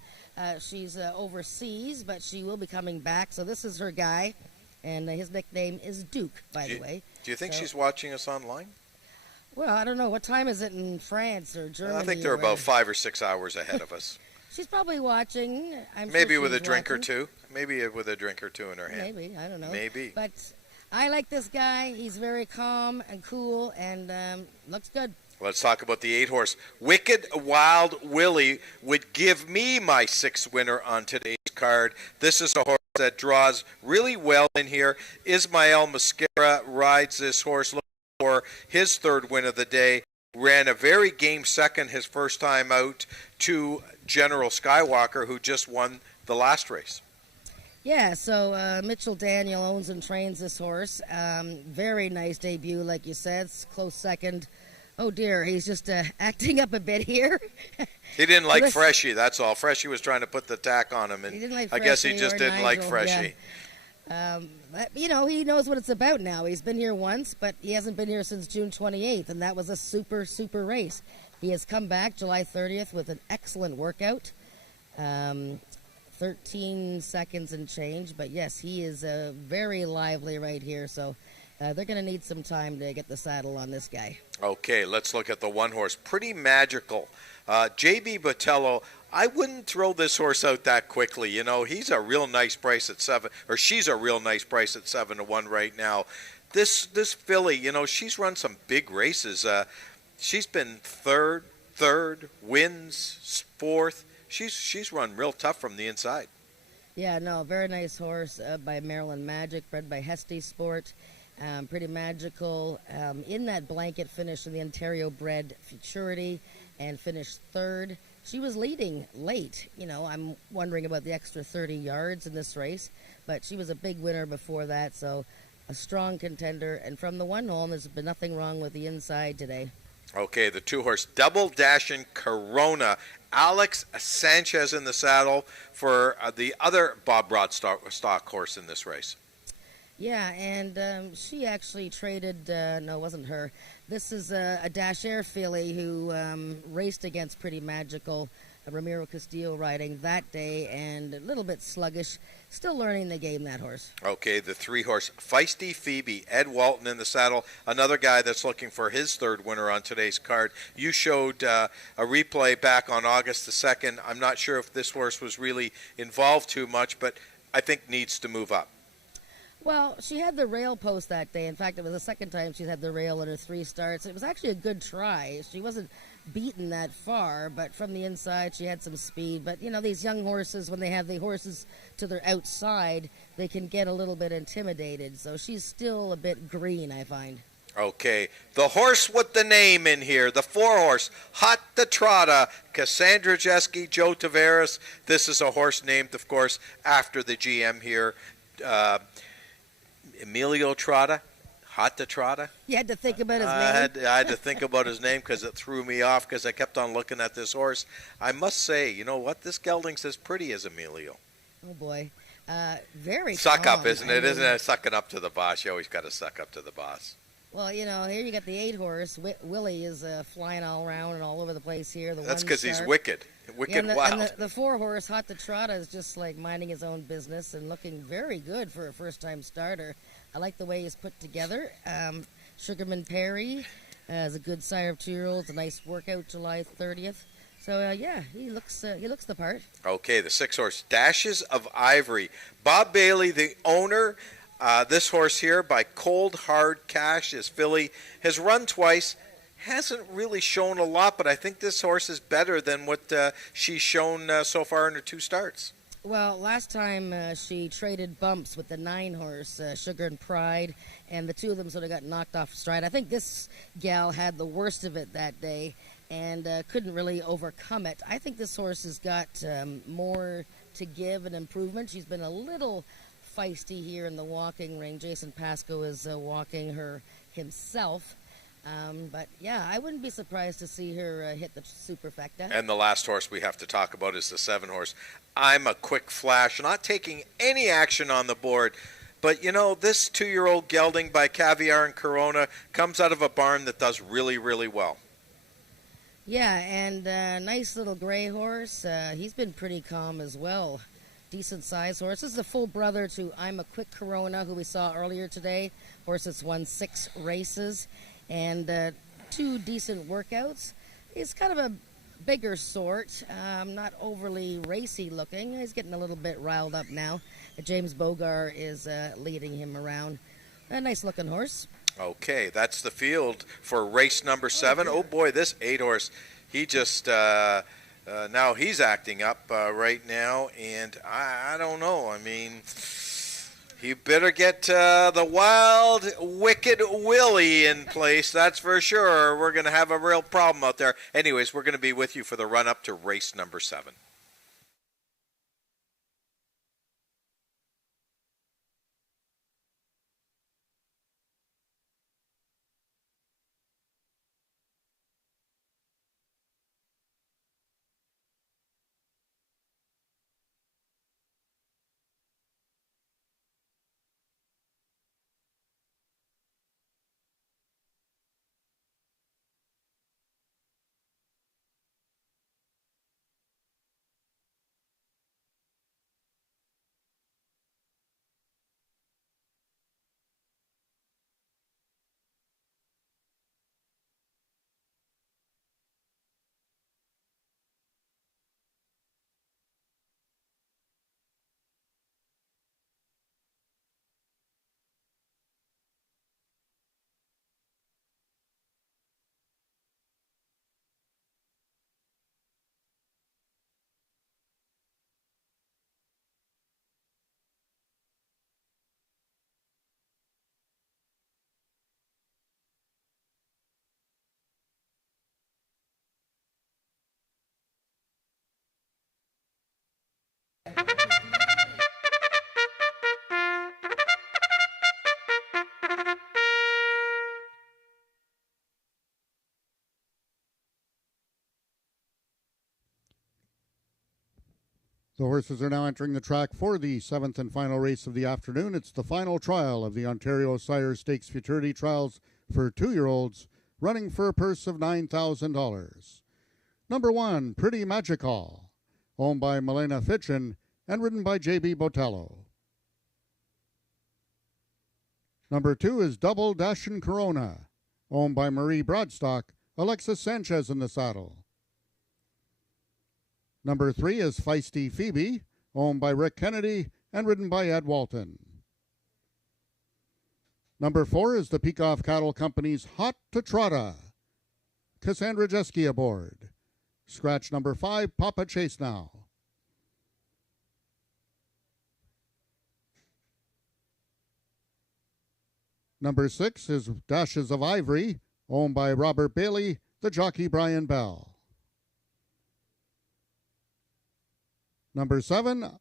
She's overseas, but she will be coming back. So this is her guy, and his nickname is Duke, by the way. Do you think she's watching us online? Well, I don't know. What time is it in France or Germany? I think they're about 5 or 6 hours ahead of us. She's probably watching. Maybe with a drink or two. Maybe with a drink or two in her hand. Maybe. I don't know. Maybe. But I like this guy. He's very calm and cool and looks good. Let's talk about the 8-horse. Wicked Wild Willie would give me my 6th winner on today's card. This is a horse that draws really well in here. Ismael Mascara rides this horse, looking for his 3rd win of the day. Ran a very game second his first time out to General Skywalker, who just won the last race. Yeah, so Mitchell Daniel owns and trains this horse. Very nice debut, like you said. It's close second. Oh, dear, he's just acting up a bit here. He didn't like Freshie, that's all. Freshie was trying to put the tack on him, and he didn't like I guess he just didn't like Freshie. Yeah. But, he knows what it's about now. He's been here once, but he hasn't been here since June 28th, and that was a super, super race. He has come back July 30th with an excellent workout. 13 seconds and change, but yes, he is very lively right here, so they're going to need some time to get the saddle on this guy. Okay, let's look at the 1-horse. Pretty Magical. J.B. Botello, I wouldn't throw this horse out that quickly. He's a real nice price at 7, or she's a real nice price at 7-1 right now. This filly, she's run some big races. She's been third, wins, 4th. She's run real tough from the inside. Yeah, no, very nice horse by Maryland Magic, bred by Hesty Sport. Pretty Magical. In that blanket finish in the Ontario bred Futurity and finished 3rd. She was leading late. I'm wondering about the extra 30 yards in this race, but she was a big winner before that, so a strong contender. And from the 1 hole, there's been nothing wrong with the inside today. Okay, the 2-horse Double Dashing Corona. Alex Sanchez in the saddle for the other Bob Broadstock horse in this race. Yeah, and she actually traded, no, it wasn't her. This is a Dash Air filly who raced against Pretty Magical, Ramiro Castillo riding that day, and a little bit sluggish. Still learning the game, that horse. Okay, the 3-horse Feisty Phoebe, Ed Walton in the saddle, another guy that's looking for his 3rd winner on today's card. You showed a replay back on August the 2nd. I'm not sure if this horse was really involved too much, but I think needs to move up. Well, she had the rail post that day. In fact, it was the second time she's had the rail in her 3 starts. It was actually a good try. She wasn't beaten that far, but from the inside she had some speed. But, these young horses, when they have the horses to their outside, they can get a little bit intimidated. So she's still a bit green, I find. Okay, the horse with the name in here, the 4-horse, Hot to Trotta, Cassandra Jeske, Joe Tavares. This is a horse named, of course, after the GM here, Emilio Trotta, Hot to Trotta. You had to think about his name? I had to think about his name because it threw me off because I kept on looking at this horse. I must say, you know what? This gelding's as pretty as Emilio. Oh, boy. Very Suck calm. up, isn't it? Isn't it sucking up to the boss? You always got to suck up to the boss. Well, here you got the 8-horse. Willie is flying all around and all over the place here. That's because he's wicked. Wicked wild. And the 4-horse, Hot to Trotta, is just like minding his own business and looking very good for a first-time starter. I like the way he's put together. Sugarman Perry is a good sire of 2-year-olds. A nice workout July 30th. So, he looks the part. Okay, the 6-horse, Dashes of Ivory. Bob Bailey, the owner. This horse here by Cold Hard Cash, his filly, has run twice. Hasn't really shown a lot, but I think this horse is better than what she's shown so far in her 2 starts. Well, last time she traded bumps with the 9-horse, Sugar and Pride, and the 2 of them sort of got knocked off stride. I think this gal had the worst of it that day and couldn't really overcome it. I think this horse has got more to give and improvement. She's been a little feisty here in the walking ring. Jason Pascoe is walking her himself. But, I wouldn't be surprised to see her hit the superfecta. And the last horse we have to talk about is the 7-horse. I'm a Quick Flash, not taking any action on the board. But, this 2-year-old gelding by Caviar and Corona comes out of a barn that does really, really well. Yeah, and nice little gray horse. He's been pretty calm as well. Decent size horse. This is a full brother to I'm a Quick Corona, who we saw earlier today. Horse that's won 6 races and 2 decent workouts. He's kind of a bigger sort, not overly racy looking. He's getting a little bit riled up now. James Bogar is leading him around. A nice looking horse. Okay, that's the field for race number 7. Oh boy, this 8-horse, he just now he's acting up right now, and I don't know. I mean, he better get the wild, wicked Willie in place, that's for sure. We're going to have a real problem out there. Anyways, we're going to be with you for the run-up to race number 7. The horses are now entering the track for the 7th and final race of the afternoon. It's the final trial of the Ontario Sire Stakes Futurity Trials for 2-year-olds, running for a purse of $9,000. Number 1, Pretty Magical, owned by Milena Fitchin and ridden by J.B. Botello. Number 2 is Double Dashin' Corona, owned by Marie Broadstock, Alexis Sanchez in the saddle. Number 3 is Feisty Phoebe, owned by Rick Kennedy and ridden by Ed Walton. Number 4 is the Peacock Cattle Company's Hot to Trotta, Cassandra Jeske aboard. Scratch number 5, Papa Chase now. Number 6 is Dashes of Ivory, owned by Robert Bailey, the jockey Brian Bell. Number 7,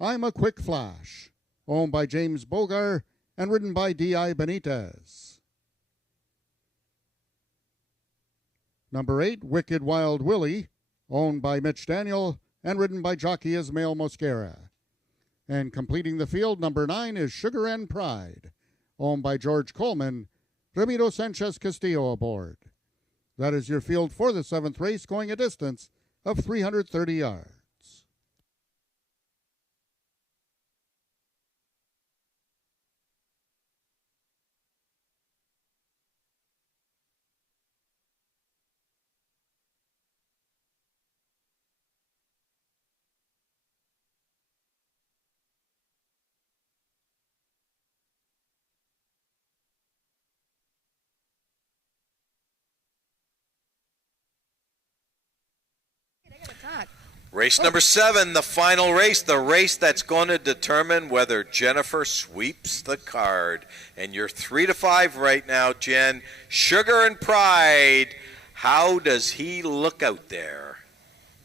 I'm a Quick Flash, owned by James Bogar and ridden by D.I. Benitez. Number 8, Wicked Wild Willie, owned by Mitch Daniel and ridden by jockey Ismael Mosquera. And completing the field, number 9 is Sugar and Pride, owned by George Coleman, Ramiro Sanchez Castillo aboard. That is your field for the 7th race, going a distance of 330 yards. Race number 7, the final race, the race that's going to determine whether Jennifer sweeps the card. And you're 3-5 right now, Jen. Sugar and Pride, how does he look out there?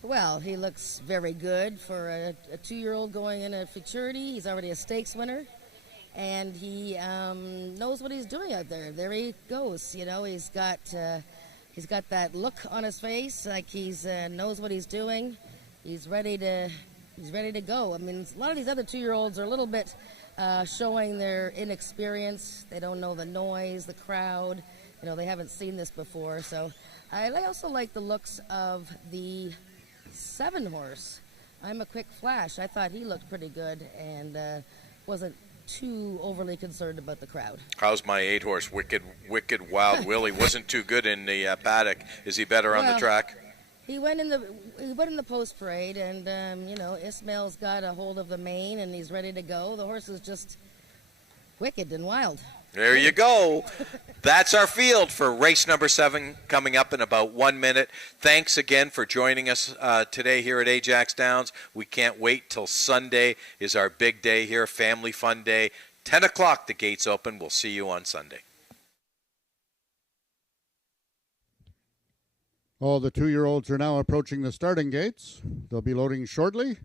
Well, he looks very good for a 2-year-old going in a futurity. He's already a stakes winner, and he knows what he's doing out there. There he goes. You know, he's got that look on his face, like he's knows what he's doing. He's ready to go. I mean, a lot of these other 2-year-olds are a little bit showing their inexperience. They don't know the noise, the crowd. You know, they haven't seen this before. So I also like the looks of the 7 horse. I'm a Quick Flash. I thought he looked pretty good and wasn't too overly concerned about the crowd. How's my 8 horse, Wicked Wild Willie? Wasn't too good in the paddock. Is he better on the track? He went in the post parade, and you know, Ismael's got a hold of the mane, and he's ready to go. The horse is just wicked and wild. There you go. That's our field for race number 7 coming up in about 1 minute. Thanks again for joining us today here at Ajax Downs. We can't wait till Sunday is our big day here, family fun day. 10 o'clock the gates open. We'll see you on Sunday. All the 2-year-olds are now approaching the starting gates. They'll be loading shortly.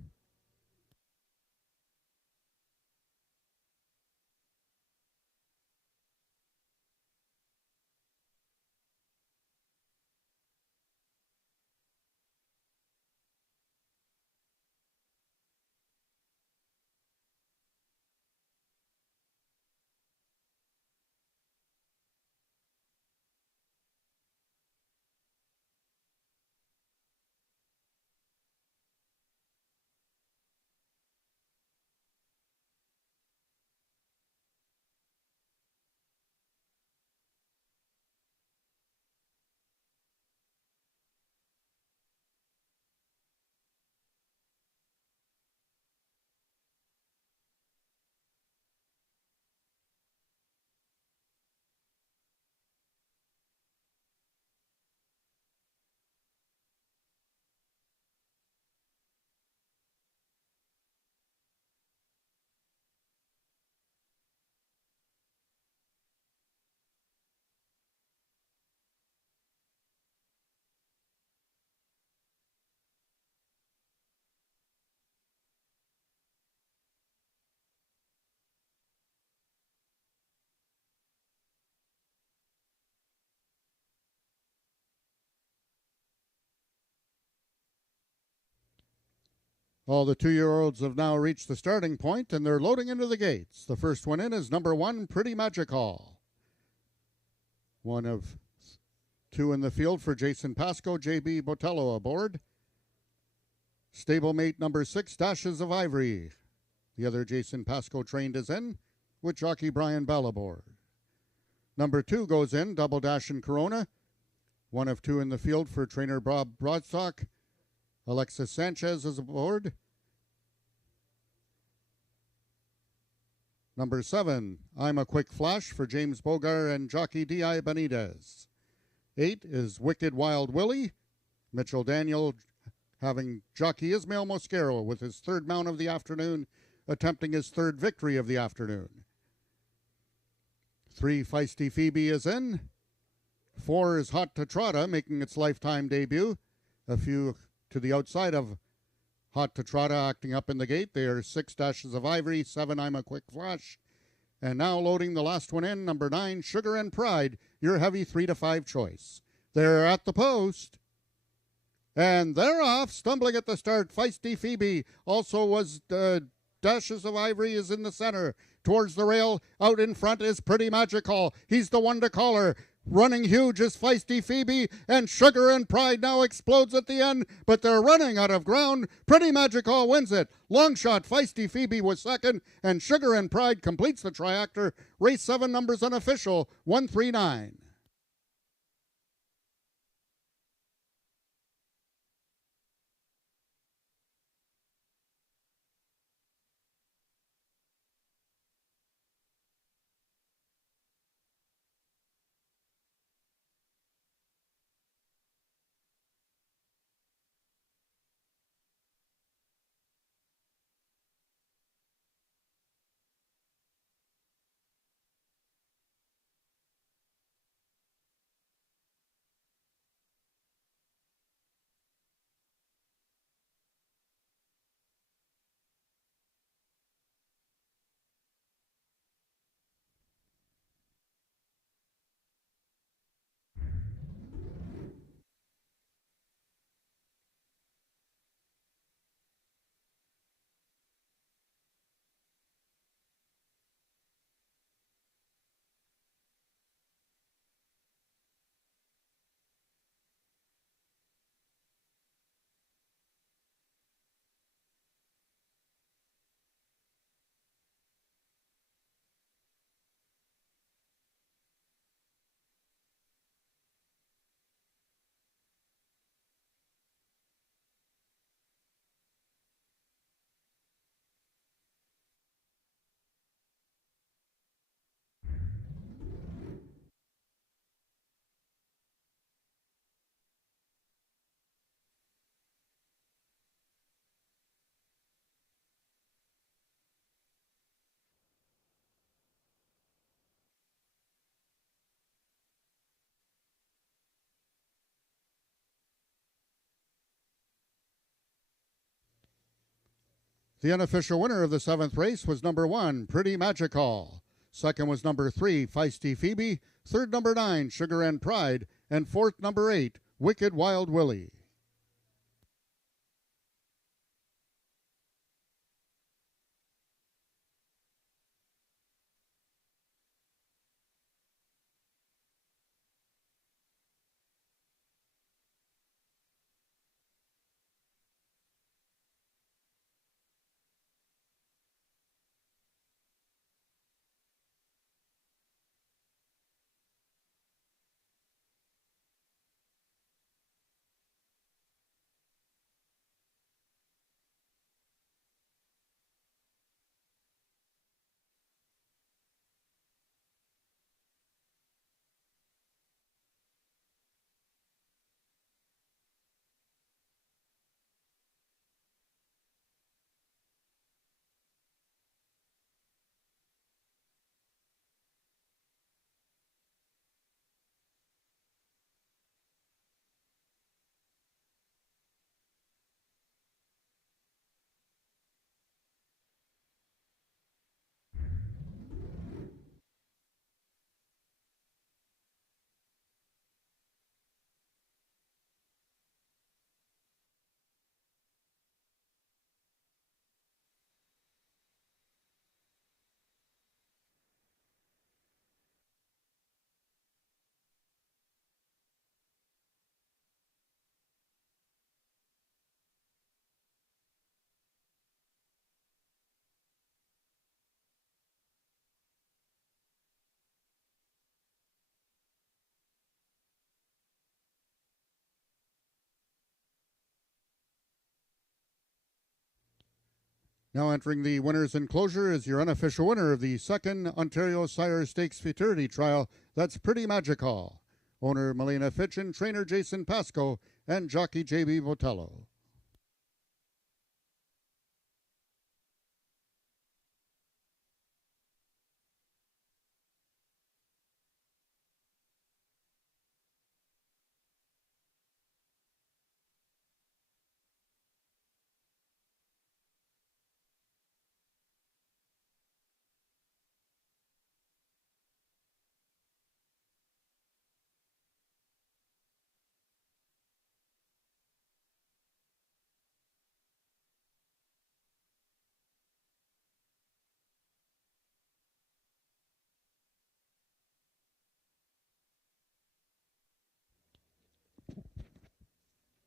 All the 2-year-olds have now reached the starting point, and they're loading into the gates. The first one in is number 1, Pretty Magical. One of 2 in the field for Jason Pasco, J.B. Botello aboard. Stablemate number 6, Dashes of Ivory. The other Jason Pasco trained is in, with jockey Brian Bell aboard. Number 2 goes in, Double Dash and Corona. One of 2 in the field for trainer Bob Broadstock. Alexis Sanchez is aboard. Number 7, I'm a Quick Flash for James Bogar and jockey D.I. Benitez. 8 is Wicked Wild Willie. Mitchell Daniel having jockey Ismail Mosquero with his third mount of the afternoon, attempting his third victory of the afternoon. 3, Feisty Phoebe is in. 4 is Hot to Trotta, making its lifetime debut. A few to the outside of Hot to Trotta acting up in the gate. They are 6 Dashes of Ivory, 7 I'm a Quick Flash. And now loading the last one in, number 9, Sugar and Pride, your heavy 3 to 5 choice. They're at the post. And they're off, stumbling at the start. Feisty Phoebe also was Dashes of Ivory is in the center. Towards the rail, out in front is Pretty Magical. He's the one to call her. Running huge is Feisty Phoebe, and Sugar and Pride now explodes at the end, but they're running out of ground. Pretty Magical wins it. Long shot, Feisty Phoebe was second, and Sugar and Pride completes the triactor. Race 7 numbers unofficial, 139. The unofficial winner of the 7th race was number 1, Pretty Magical. Second was number 3, Feisty Phoebe. Third, number 9, Sugar and Pride. And fourth, number 8, Wicked Wild Willie. Now entering the winner's enclosure is your unofficial winner of the 2nd Ontario Sire Stakes Futurity Trial. That's Pretty Magical. Owner Melina Fitchin, trainer Jason Pasco, and jockey J.B. Botello.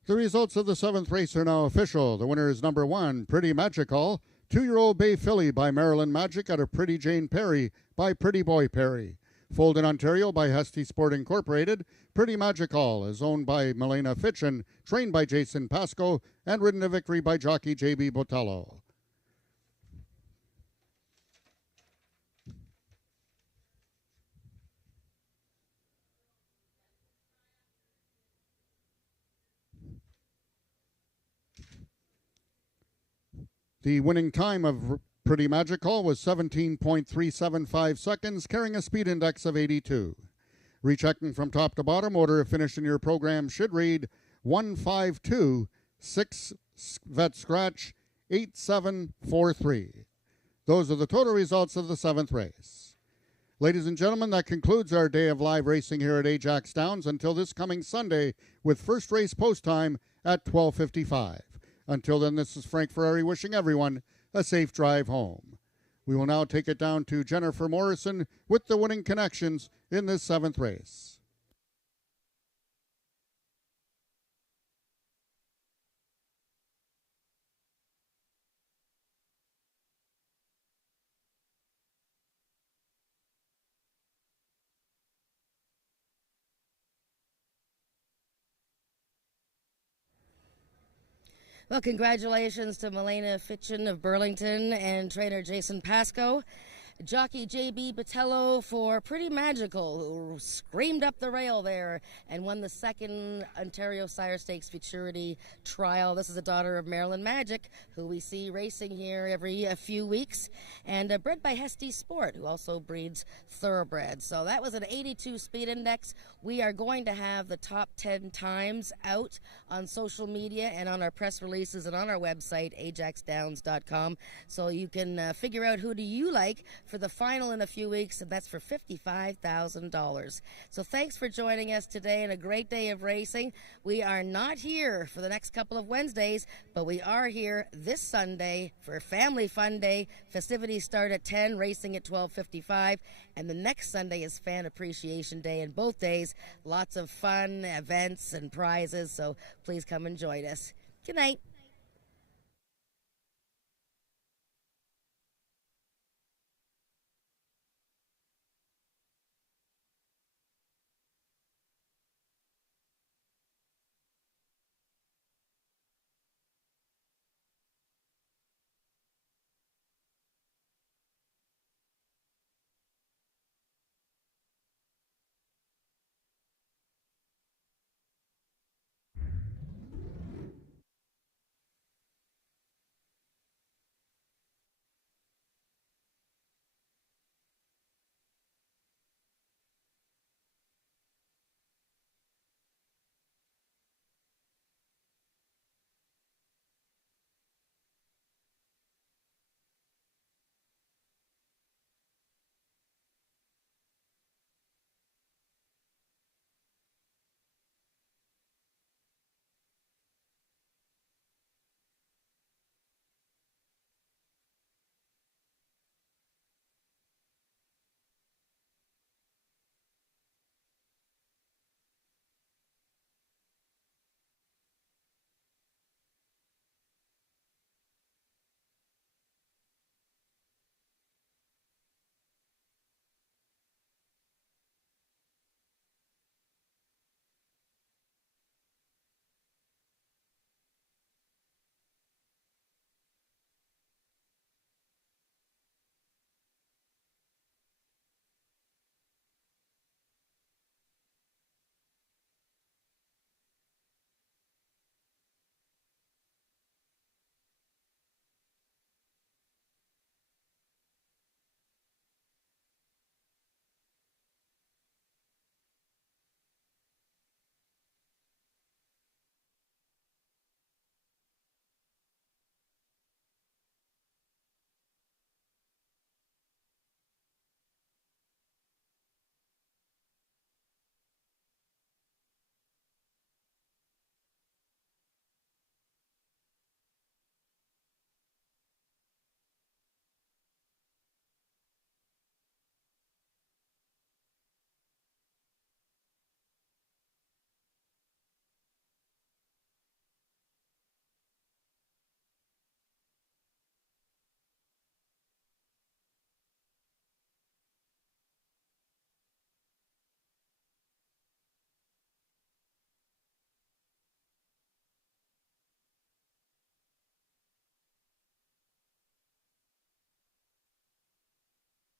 The results of the 7th race are now official. The winner is number 1, Pretty Magical, 2-year-old Bay Filly by Maryland Magic out of Pretty Jane Perry by Pretty Boy Perry. Foaled in Ontario by Husty Sport Incorporated, Pretty Magical is owned by Melina Fitchin, trained by Jason Pasco, and ridden to victory by jockey J.B. Botello. The winning time of Pretty Magical was 17.375 seconds, carrying a speed index of 82. Rechecking from top to bottom, order of finish in your program should read 152, 6 vet scratch, 8743. Those are the total results of the 7th race. Ladies and gentlemen, that concludes our day of live racing here at Ajax Downs until this coming Sunday with first race post time at 12:55. Until then, this is Frank Ferrari wishing everyone a safe drive home. We will now take it down to Jennifer Morrison with the winning connections in this 7th race. Well, congratulations to Melina Fitchin of Burlington and trainer Jason Pasco. Jockey J.B. Botello for Pretty Magical, who screamed up the rail there and won the 2nd Ontario Sire Stakes Futurity Trial. This is a daughter of Maryland Magic, who we see racing here every few weeks, and bred by Husty Sport, who also breeds thoroughbreds. So that was an 82 speed index. We are going to have the top 10 times out on social media and on our press releases and on our website, ajaxdowns.com, so you can figure out who do you like for the final in a few weeks, and that's for $55,000. So thanks for joining us today and a great day of racing. We are not here for the next couple of Wednesdays, but we are here this Sunday for Family Fun Day. Festivities start at 10, racing at 12:55, and the next Sunday is Fan Appreciation Day, and both days lots of fun events and prizes, so please come and join us. Good night.